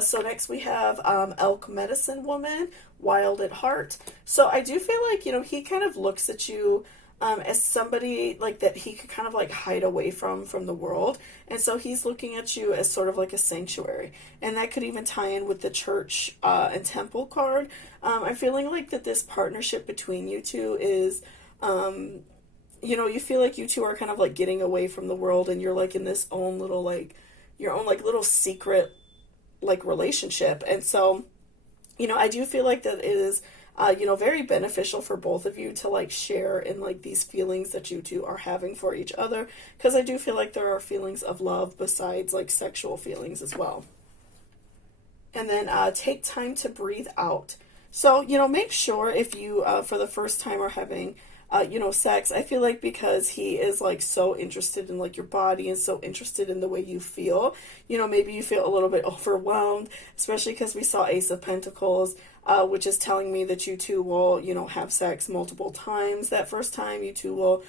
So next we have Elk Medicine Woman, Wild at Heart. So I do feel like, you know, he kind of looks at you as somebody like that he could kind of like hide away from the world. And so he's looking at you as sort of like a sanctuary. And that could even tie in with the church and temple card. I'm feeling like that this partnership between you two is, you know, you feel like you two are kind of like getting away from the world and you're like in this own little like, your own like little secret like relationship. And so, you know, I do feel like that it is you know, very beneficial for both of you to like share in like these feelings that you two are having for each other, because I do feel like there are feelings of love besides like sexual feelings as well. And then take time to breathe out. So, you know, make sure if you for the first time are having you know, sex, I feel like because he is like so interested in like your body and so interested in the way you feel, you know, maybe you feel a little bit overwhelmed, especially because we saw Ace of Pentacles, which is telling me that you two will, you know, have sex multiple times. That first time you two will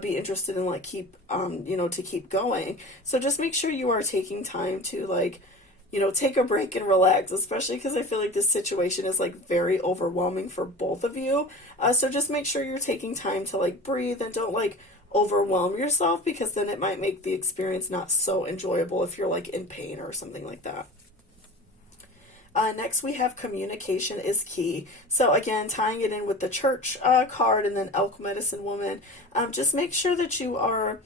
be interested in like keep, you know, to keep going. So just make sure you are taking time to like, you know, take a break and relax, especially because I feel like this situation is like very overwhelming for both of you. So just make sure you're taking time to like breathe and don't like overwhelm yourself, because then it might make the experience not so enjoyable if you're like in pain or something like that. Next we have communication is key. So again, tying it in with the church card and then Elk Medicine Woman, just make sure that you are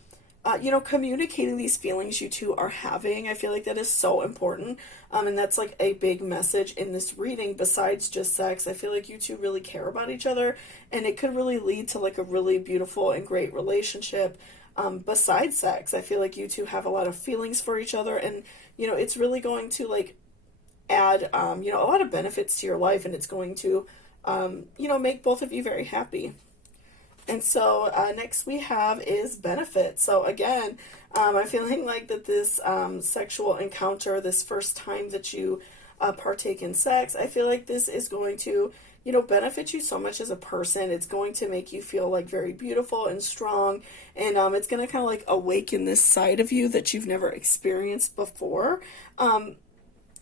you know, communicating these feelings you two are having. I feel like that is so important. And that's like a big message in this reading besides just sex. I feel like you two really care about each other, and it could really lead to like a really beautiful and great relationship besides sex. I feel like you two have a lot of feelings for each other, and, you know, it's really going to like add, you know, a lot of benefits to your life, and it's going to, you know, make both of you very happy. And so next we have is benefit. So again, I'm feeling like that this sexual encounter, this first time that you partake in sex, I feel like this is going to, you know, benefit you so much as a person. It's going to make you feel like very beautiful and strong, and it's going to kind of like awaken this side of you that you've never experienced before.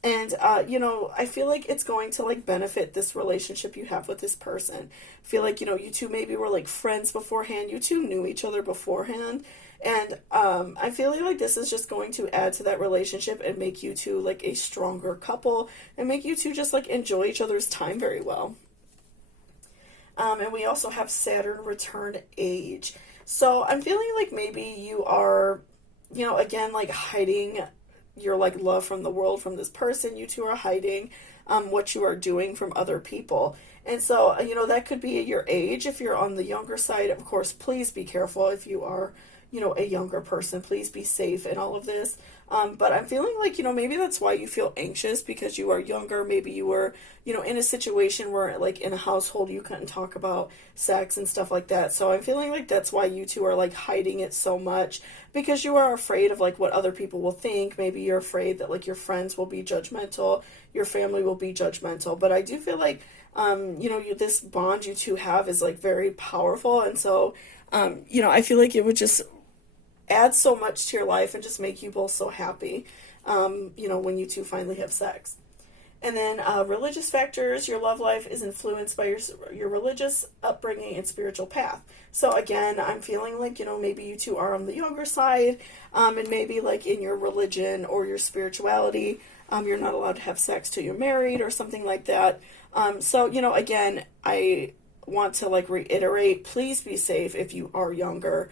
And, you know, I feel like it's going to, like, benefit this relationship you have with this person. I feel like, you know, you two maybe were, like, friends beforehand. You two knew each other beforehand. And I feel like this is just going to add to that relationship and make you two, like, a stronger couple. And make you two just, like, enjoy each other's time very well. And we also have Saturn return age. So I'm feeling like maybe you are, you know, again, like, hiding your like love from the world from this person. You two are hiding what you are doing from other people. And so, you know, that could be at your age. If you're on the younger side, of course, please be careful. If you are, you know, a younger person, please be safe in all of this. But I'm feeling like, you know, maybe that's why you feel anxious, because you are younger. Maybe you were, you know, in a situation where like in a household you couldn't talk about sex and stuff like that. So I'm feeling like that's why you two are like hiding it so much, because you are afraid of like what other people will think. Maybe you're afraid that like your friends will be judgmental, your family will be judgmental. But I do feel like, you know, this bond you two have is like very powerful. And so, you know, I feel like it would just add so much to your life and just make you both so happy, you know, when you two finally have sex. And then religious factors, your love life is influenced by your religious upbringing and spiritual path. So again, I'm feeling like, you know, maybe you two are on the younger side, and maybe like in your religion or your spirituality, you're not allowed to have sex till you're married or something like that. So, you know, again, I want to like reiterate, please be safe if you are younger.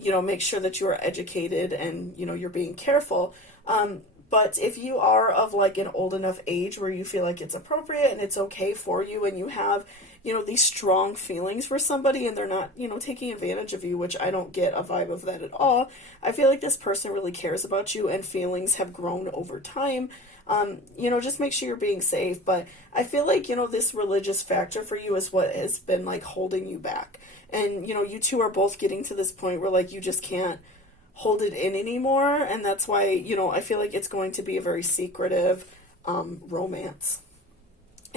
You know, make sure that you are educated and, you know, you're being careful. But if you are of like an old enough age where you feel like it's appropriate and it's okay for you, and you have, you know, these strong feelings for somebody and they're not, you know, taking advantage of you, which I don't get a vibe of that at all. I feel like this person really cares about you and feelings have grown over time. You know, just make sure you're being safe. But I feel like, you know, this religious factor for you is what has been like holding you back. And, you know, you two are both getting to this point where like you just can't hold it in anymore. And that's why, you know, I feel like it's going to be a very secretive romance.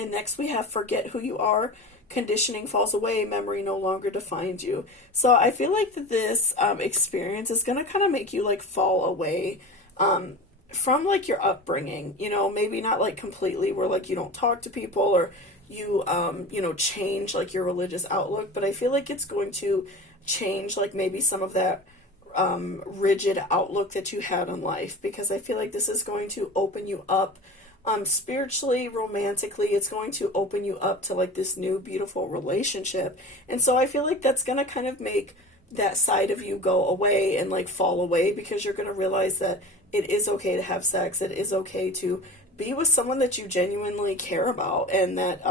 And next we have forget who you are, conditioning falls away, memory no longer defines you. So I feel like that this experience is going to kind of make you like fall away from like your upbringing, you know, maybe not like completely where like you don't talk to people or you, you know, change like your religious outlook, but I feel like it's going to change like maybe some of that rigid outlook that you had on life, because I feel like this is going to open you up spiritually, romantically. It's going to open you up to like this new beautiful relationship. And so I feel like that's going to kind of make that side of you go away and like fall away, because you're going to realize that it is okay to have sex. It is okay to be with someone that you genuinely care about, and that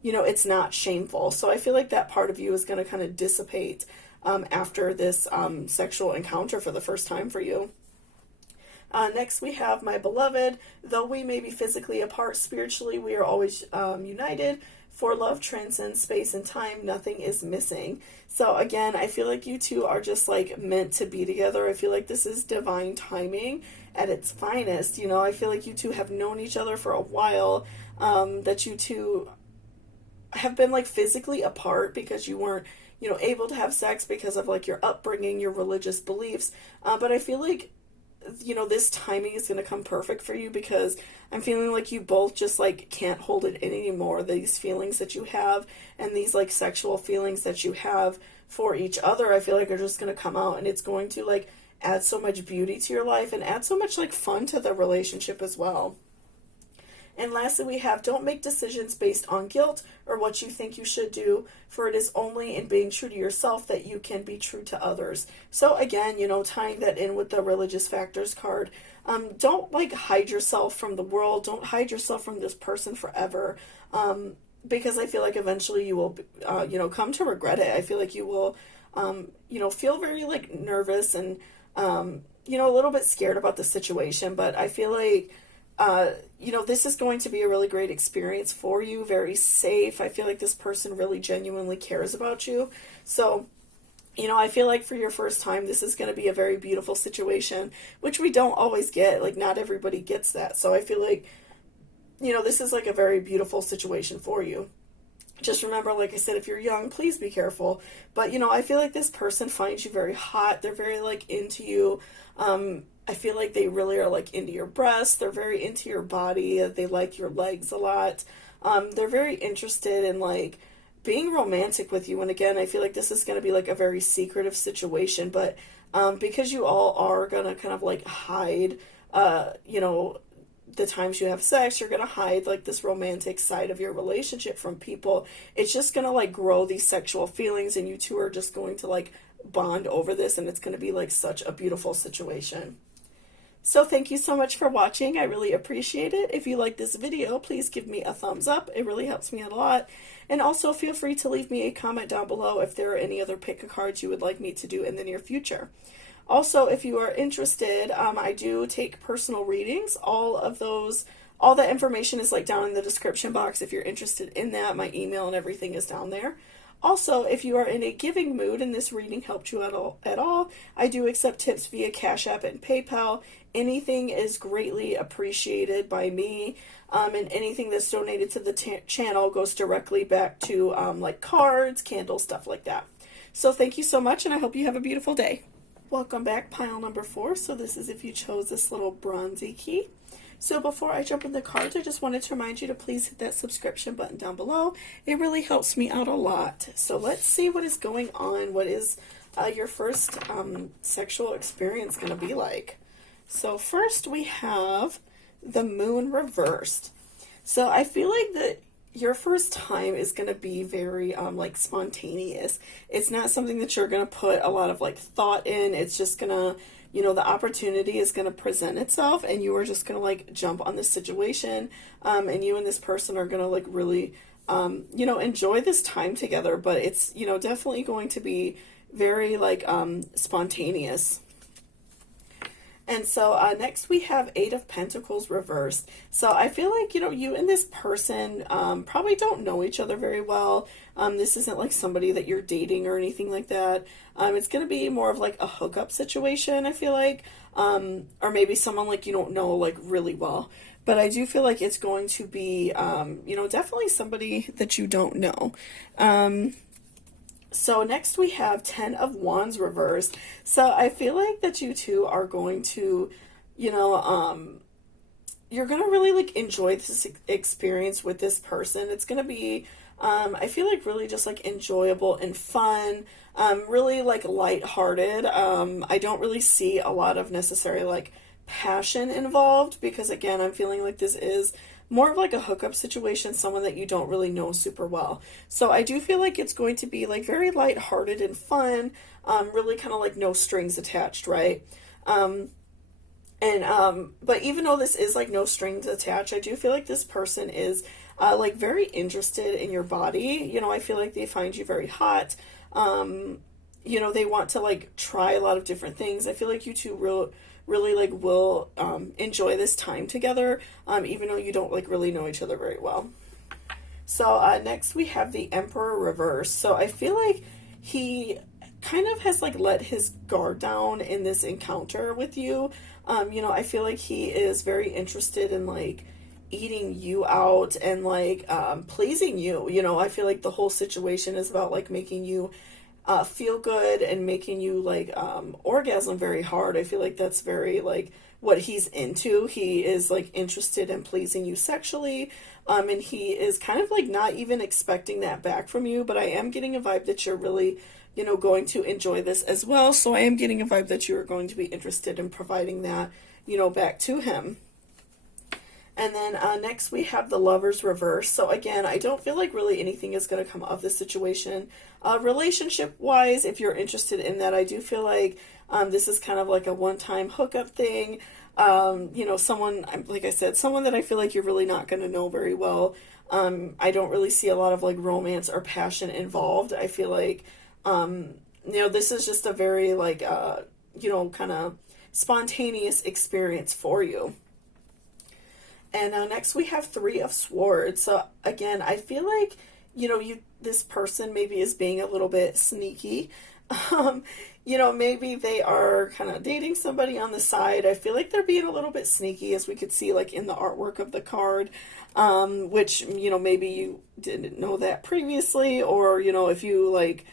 you know, it's not shameful. So I feel like that part of you is going to kind of dissipate after this sexual encounter for the first time for you. Next we have my beloved. Though we may be physically apart, spiritually we are always united. For love transcends space and time, nothing is missing. So again, I feel like you two are just like meant to be together. I feel like this is divine timing at its finest. You know, I feel like you two have known each other for a while, that you two have been like physically apart because you weren't, you know, able to have sex because of like your upbringing, your religious beliefs. But I feel like, you know, this timing is going to come perfect for you, because I'm feeling like you both just like can't hold it in anymore. These feelings that you have and these like sexual feelings that you have for each other, I feel like are just going to come out, and it's going to like add so much beauty to your life and add so much like fun to the relationship as well. And lastly, we have don't make decisions based on guilt or what you think you should do, for it is only in being true to yourself that you can be true to others. So again, you know, tying that in with the religious factors card, don't like hide yourself from the world. Don't hide yourself from this person forever, because I feel like eventually you will, you know, come to regret it. I feel like you will, you know, feel very like nervous and, you know, a little bit scared about the situation, but I feel like you know, this is going to be a really great experience for you, very safe. I feel like this person really genuinely cares about you. So, you know, I feel like for your first time, this is going to be a very beautiful situation, which we don't always get. Like, not everybody gets that. So I feel like, you know, this is like a very beautiful situation for you. Just remember, like I said, if you're young, please be careful. But, you know, I feel like this person finds you very hot. They're very, like, into you. I feel like they really are, like, into your breasts. They're very into your body. They like your legs a lot. They're very interested in, like, being romantic with you. And, again, I feel like this is going to be, like, a very secretive situation. But because you all are going to kind of, like, hide, you know, the times you have sex, you're going to hide like this romantic side of your relationship from people. It's just going to like grow these sexual feelings, and you two are just going to like bond over this, and it's going to be like such a beautiful situation. So thank you so much for watching. I really appreciate it. If you like this video, please give me a thumbs up. It really helps me out a lot. And also feel free to leave me a comment down below if there are any other pick a cards you would like me to do in the near future. Also, if you are interested, I do take personal readings. All that information is like down in the description box. If you're interested in that, my email and everything is down there. Also, if you are in a giving mood and this reading helped you at all, I do accept tips via Cashapp and PayPal. Anything is greatly appreciated by me, and anything that's donated to the channel goes directly back to like cards, candles, stuff like that. So thank you so much, and I hope you have a beautiful day. Welcome back, pile number 4. So this is if you chose this little bronzy key. So before I jump in the cards, I just wanted to remind you to please hit that subscription button down below. It really helps me out a lot. So let's see what is going on. What is your first sexual experience going to be like? So first we have the moon reversed. So I feel like that your first time is going to be very like spontaneous. It's not something that you're going to put a lot of like thought in. It's just going to, you know, the opportunity is going to present itself, and you are just going to like jump on this situation, and you and this person are going to like really you know, enjoy this time together. But it's, you know, definitely going to be very like spontaneous. And so next we have Eight of Pentacles reversed. So I feel like, you know, you and this person probably don't know each other very well. This isn't like somebody that you're dating or anything like that. It's going to be more of like a hookup situation, I feel like. Or maybe someone like you don't know like really well. But I do feel like it's going to be, you know, definitely somebody that you don't know. So next we have 10 of Wands reversed. So I feel like that you two are going to, you know, you're going to really like enjoy this experience with this person. It's going to be, I feel like really just like enjoyable and fun, really like lighthearted. I don't really see a lot of necessarily like passion involved because again, I'm feeling like this is more of like a hookup situation, someone that you don't really know super well. So I do feel like it's going to be like very lighthearted and fun, really kind of like no strings attached, right? But even though this is like no strings attached, I do feel like this person is like very interested in your body. You know, I feel like they find you very hot. You know, they want to like try a lot of different things. I feel like you two really like will enjoy this time together, even though you don't like really know each other very well. So next we have the Emperor reverse. So I feel like he kind of has like let his guard down in this encounter with you. You know, I feel like he is very interested in like eating you out and like pleasing you. You know, I feel like the whole situation is about like making you feel good and making you like orgasm very hard. I feel like that's very like what he's into. He is like interested in pleasing you sexually, and he is kind of like not even expecting that back from you, but I am getting a vibe that you're really, you know, going to enjoy this as well. So I am getting a vibe that you're going to be interested in providing that, you know, back to him. And then next we have the Lovers reverse. So again, I don't feel like really anything is going to come of this situation. Relationship-wise, if you're interested in that, I do feel like this is kind of like a one-time hookup thing. You know, someone, like I said, someone that I feel like you're really not going to know very well. I don't really see a lot of like romance or passion involved. I feel like, you know, this is just a very like, you know, kind of spontaneous experience for you. And next we have Three of Swords. So again, I feel like, you know, this person maybe is being a little bit sneaky. You know, maybe they are kind of dating somebody on the side. I feel like they're being a little bit sneaky, as we could see like in the artwork of the card, which, you know, maybe you didn't know that previously, or, you know, if you like,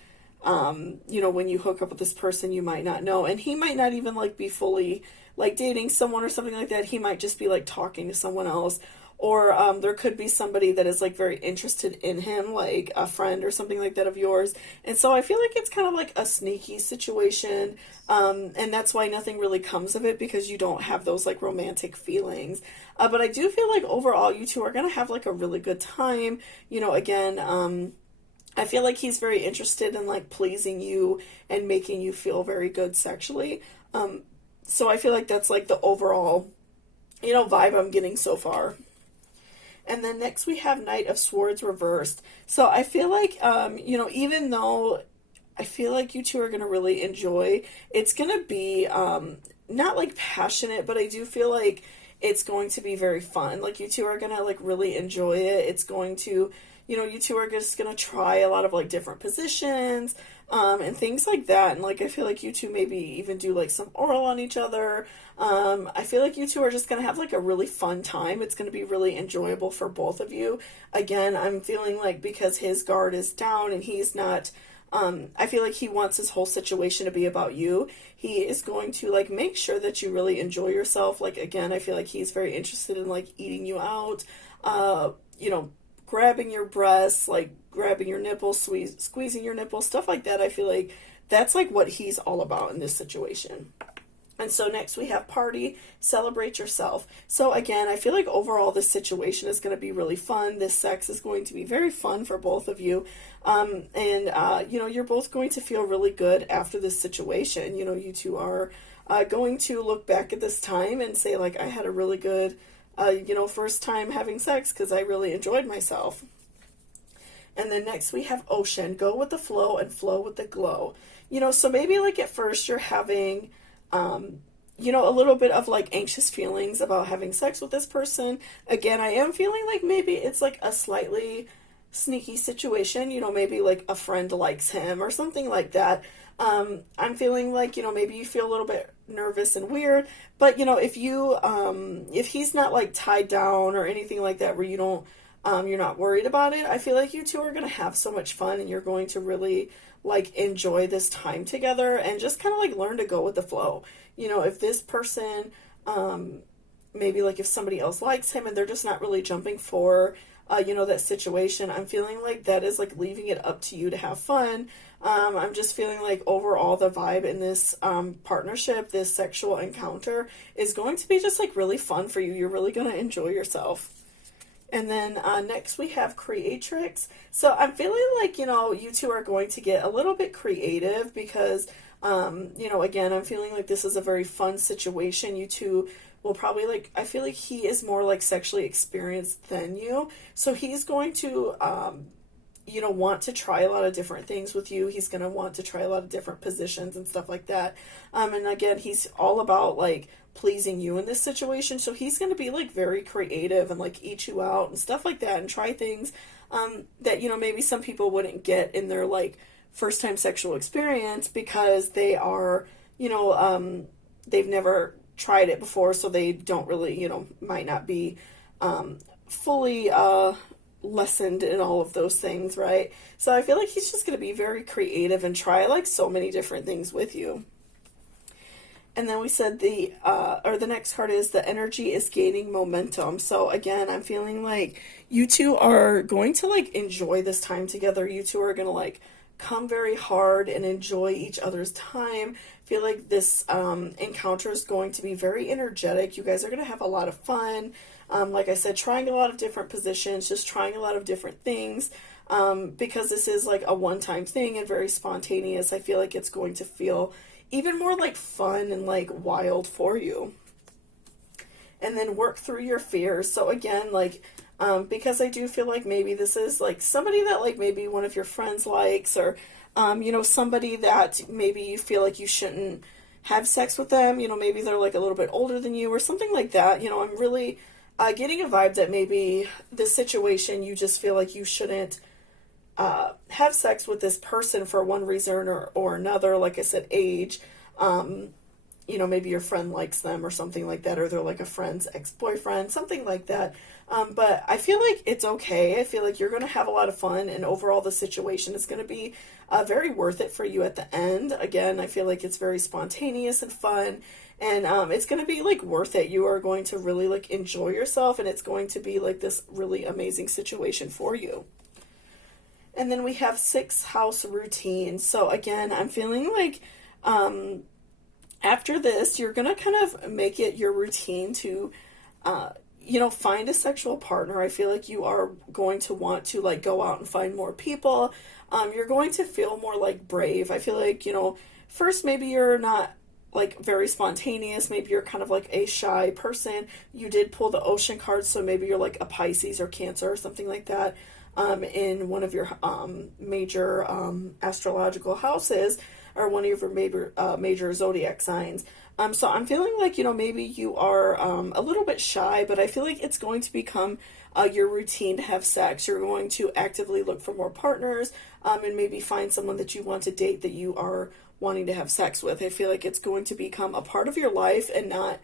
you know, when you hook up with this person, you might not know, and he might not even like be fully like dating someone or something like that. He might just be like talking to someone else, or there could be somebody that is like very interested in him, like a friend or something like that of yours. And so I feel like it's kind of like a sneaky situation, and that's why nothing really comes of it, because you don't have those like romantic feelings. But I do feel like overall you two are gonna have like a really good time. You know, again, I feel like he's very interested in like pleasing you and making you feel very good sexually. So I feel like that's like the overall, you know, vibe I'm getting so far. And then next we have Knight of Swords reversed. So I feel like, you know, even though I feel like you two are going to really enjoy, it's going to be not like passionate, but I do feel like it's going to be very fun. Like you two are going to like really enjoy it. It's going to, you know, you two are just going to try a lot of like different positions, and things like that. And like, I feel like you two maybe even do like some oral on each other. I feel like you two are just going to have like a really fun time. It's going to be really enjoyable for both of you. Again, I'm feeling like because his guard is down and he's not, I feel like he wants his whole situation to be about you. He is going to like make sure that you really enjoy yourself. Like, again, I feel like he's very interested in like eating you out, you know, grabbing your breasts, like grabbing your nipples, squeezing your nipples, stuff like that. I feel like that's like what he's all about in this situation. And so next we have Party, Celebrate Yourself. So again, I feel like overall this situation is going to be really fun. This sex is going to be very fun for both of you. You know, you're both going to feel really good after this situation. You know, you two are going to look back at this time and say like, I had a really good, you know, first time having sex because I really enjoyed myself. And then next we have Ocean, Go with the flow and flow with the glow. You know, so maybe like at first you're having, you know, a little bit of like anxious feelings about having sex with this person. Again, I am feeling like maybe it's like a slightly sneaky situation, you know, maybe like a friend likes him or something like that. I'm feeling like, you know, maybe you feel a little bit nervous and weird, but you know, if he's not like tied down or anything like that where you don't, you're not worried about it, I feel like you two are going to have so much fun and you're going to really like enjoy this time together and just kind of like learn to go with the flow. You know, if this person, maybe like if somebody else likes him and they're just not really jumping for, you know, that situation, I'm feeling like that is like leaving it up to you to have fun. I'm just feeling like overall the vibe in this partnership, this sexual encounter is going to be just like really fun for you. You're really going to enjoy yourself. And then next we have creatrix. So I'm feeling like, you know, you two are going to get a little bit creative because, you know, again, I'm feeling like this is a very fun situation. You two will probably like, I feel like he is more like sexually experienced than you. So he's going to, you know, want to try a lot of different things with you. He's going to want to try a lot of different positions and stuff like that. And again, he's all about like pleasing you in this situation. So he's going to be like very creative and like eat you out and stuff like that and try things that, you know, maybe some people wouldn't get in their like first time sexual experience because they are, you know, they've never tried it before. So they don't really, you know, might not be fully lessened in all of those things, right? So I feel like he's just going to be very creative and try like so many different things with you. And then we said the next card is the energy is gaining momentum. So again, I'm feeling like you two are going to like enjoy this time together. You two are going to like come very hard and enjoy each other's time. I feel like this encounter is going to be very energetic. You guys are going to have a lot of fun. Like I said, trying a lot of different positions, just trying a lot of different things. Because this is like a one-time thing and very spontaneous, I feel like it's going to feel even more like fun and like wild for you. And then work through your fears. So again, like, because I do feel like maybe this is like somebody that like maybe one of your friends likes, or, you know, somebody that maybe you feel like you shouldn't have sex with them, you know, maybe they're like a little bit older than you or something like that. You know, I'm really getting a vibe that maybe this situation you just feel like you shouldn't have sex with this person for one reason or another. Like I said, age, you know, maybe your friend likes them or something like that, or they're like a friend's ex-boyfriend, something like that. But I feel like it's okay. I feel like you're going to have a lot of fun, and overall the situation is going to be very worth it for you at the end. Again, I feel like it's very spontaneous and fun, and it's going to be like worth it. You are going to really like enjoy yourself, and it's going to be like this really amazing situation for you. And then we have 6th house routine. So again, I'm feeling like after this, you're going to kind of make it your routine to, you know, find a sexual partner. I feel like you are going to want to like go out and find more people. You're going to feel more like brave. I feel like, you know, first maybe you're not like very spontaneous. Maybe you're kind of like a shy person. You did pull the ocean card, so maybe you're like a Pisces or Cancer or something like that. In one of your major astrological houses, or one of your major zodiac signs. So I'm feeling like, you know, maybe you are a little bit shy, but I feel like it's going to become your routine to have sex. You're going to actively look for more partners, and maybe find someone that you want to date that you are wanting to have sex with. I feel like it's going to become a part of your life and not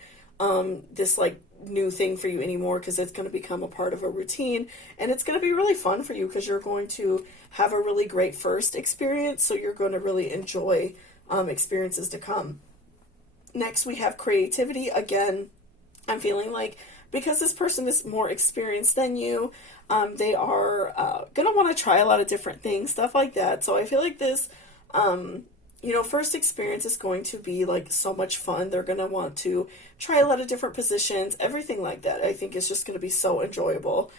this like new thing for you anymore, because it's going to become a part of a routine, and it's going to be really fun for you because you're going to have a really great first experience, so you're going to really enjoy experiences to come. Next, we have creativity. Again, I'm feeling like because this person is more experienced than you, they are going to want to try a lot of different things, stuff like that. So I feel like this you know, first experience is going to be like so much fun. They're going to want to try a lot of different positions, everything like that. I think it's just going to be so enjoyable.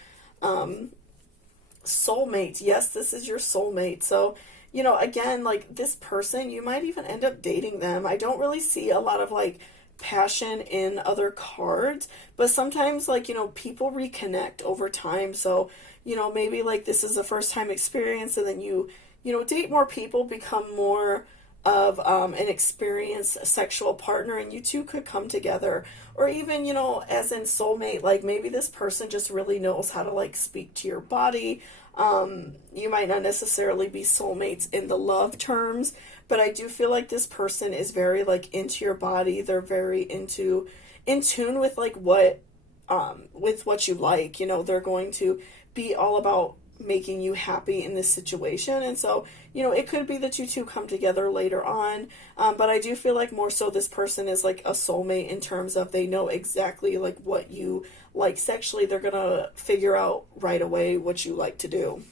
Soulmate. Yes, this is your soulmate. So, you know, again, like this person, you might even end up dating them. I don't really see a lot of like passion in other cards, but sometimes like, you know, people reconnect over time. So, you know, maybe like this is a first time experience, and then you know, date more people, become more of an experienced sexual partner, and you two could come together. Or even, you know, as in soulmate, like maybe this person just really knows how to like speak to your body. You might not necessarily be soulmates in the love terms, but I do feel like this person is very like into your body. They're very in tune with like with what you like. You know, they're going to be all about making you happy in this situation. And so, you know, it could be that you two come together later on, but I do feel like more so this person is like a soulmate in terms of they know exactly like what you like sexually. They're gonna figure out right away what you like to do.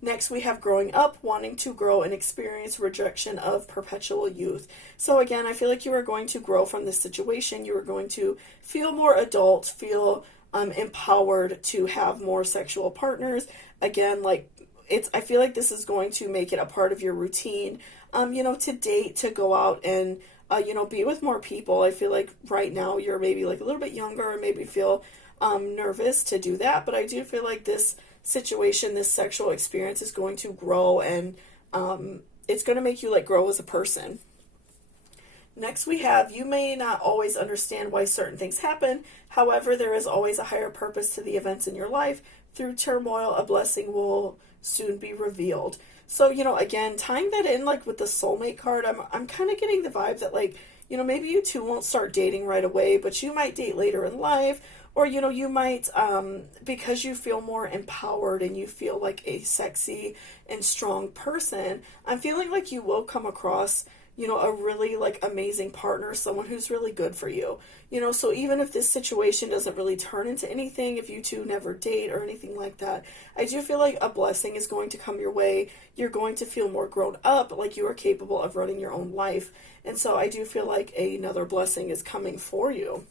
Next, we have growing up, wanting to grow and experience rejection of perpetual youth. So again, I feel like you are going to grow from this situation. You are going to feel more adult, feel empowered to have more sexual partners. Again, like I feel like this is going to make it a part of your routine, you know, to date, to go out and, you know, be with more people. I feel like right now you're maybe like a little bit younger and maybe feel nervous to do that. But I do feel like this situation, this sexual experience is going to grow, and it's going to make you like grow as a person. Next, we have, you may not always understand why certain things happen. However, there is always a higher purpose to the events in your life. Through turmoil, a blessing will soon be revealed. So, you know, again, tying that in like with the soulmate card, I'm kind of getting the vibe that like, you know, maybe you two won't start dating right away, but you might date later in life. Or, you know, you might, because you feel more empowered and you feel like a sexy and strong person, I'm feeling like you will come across, you know, a really like amazing partner, someone who's really good for you. You know, so even if this situation doesn't really turn into anything, if you two never date or anything like that, I do feel like a blessing is going to come your way. You're going to feel more grown up, like you are capable of running your own life. And so I do feel like another blessing is coming for you.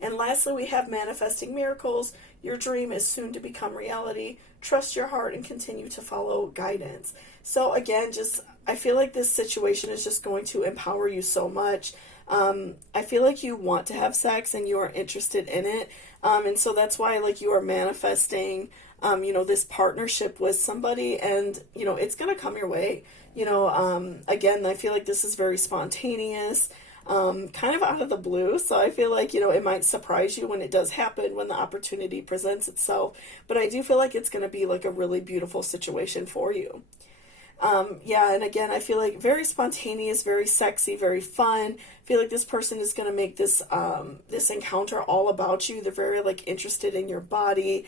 And lastly, we have manifesting miracles. Your dream is soon to become reality. Trust your heart and continue to follow guidance. So again, I feel like this situation is just going to empower you so much. I feel like you want to have sex and you are interested in it. And so that's why like you are manifesting, you know, this partnership with somebody, and, you know, it's going to come your way. You know, again, I feel like this is very spontaneous. Kind of out of the blue. So I feel like, you know, it might surprise you when it does happen, when the opportunity presents itself. But I do feel like it's going to be like a really beautiful situation for you. Yeah, and again, I feel like very spontaneous, very sexy, very fun. I feel like this person is going to make this this encounter all about you. They're very like interested in your body.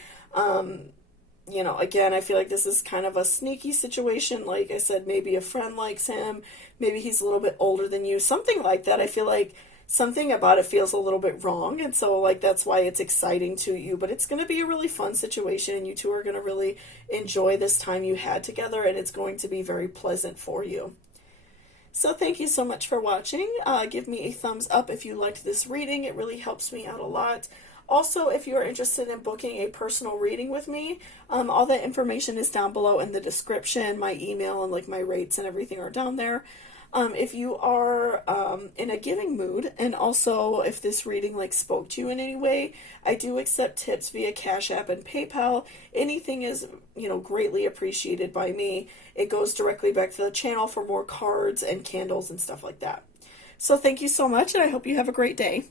You know, again, I feel like this is kind of a sneaky situation. Like I said, maybe a friend likes him. Maybe he's a little bit older than you. Something like that. I feel like something about it feels a little bit wrong. And so, like, that's why it's exciting to you. But it's going to be a really fun situation. And you two are going to really enjoy this time you had together. And it's going to be very pleasant for you. So thank you so much for watching. Give me a thumbs up if you liked this reading. It really helps me out a lot. Also, if you are interested in booking a personal reading with me, all that information is down below in the description. My email and like my rates and everything are down there. If you are in a giving mood, and also if this reading like spoke to you in any way, I do accept tips via Cashapp and PayPal. Anything is, you know, greatly appreciated by me. It goes directly back to the channel for more cards and candles and stuff like that. So thank you so much, and I hope you have a great day.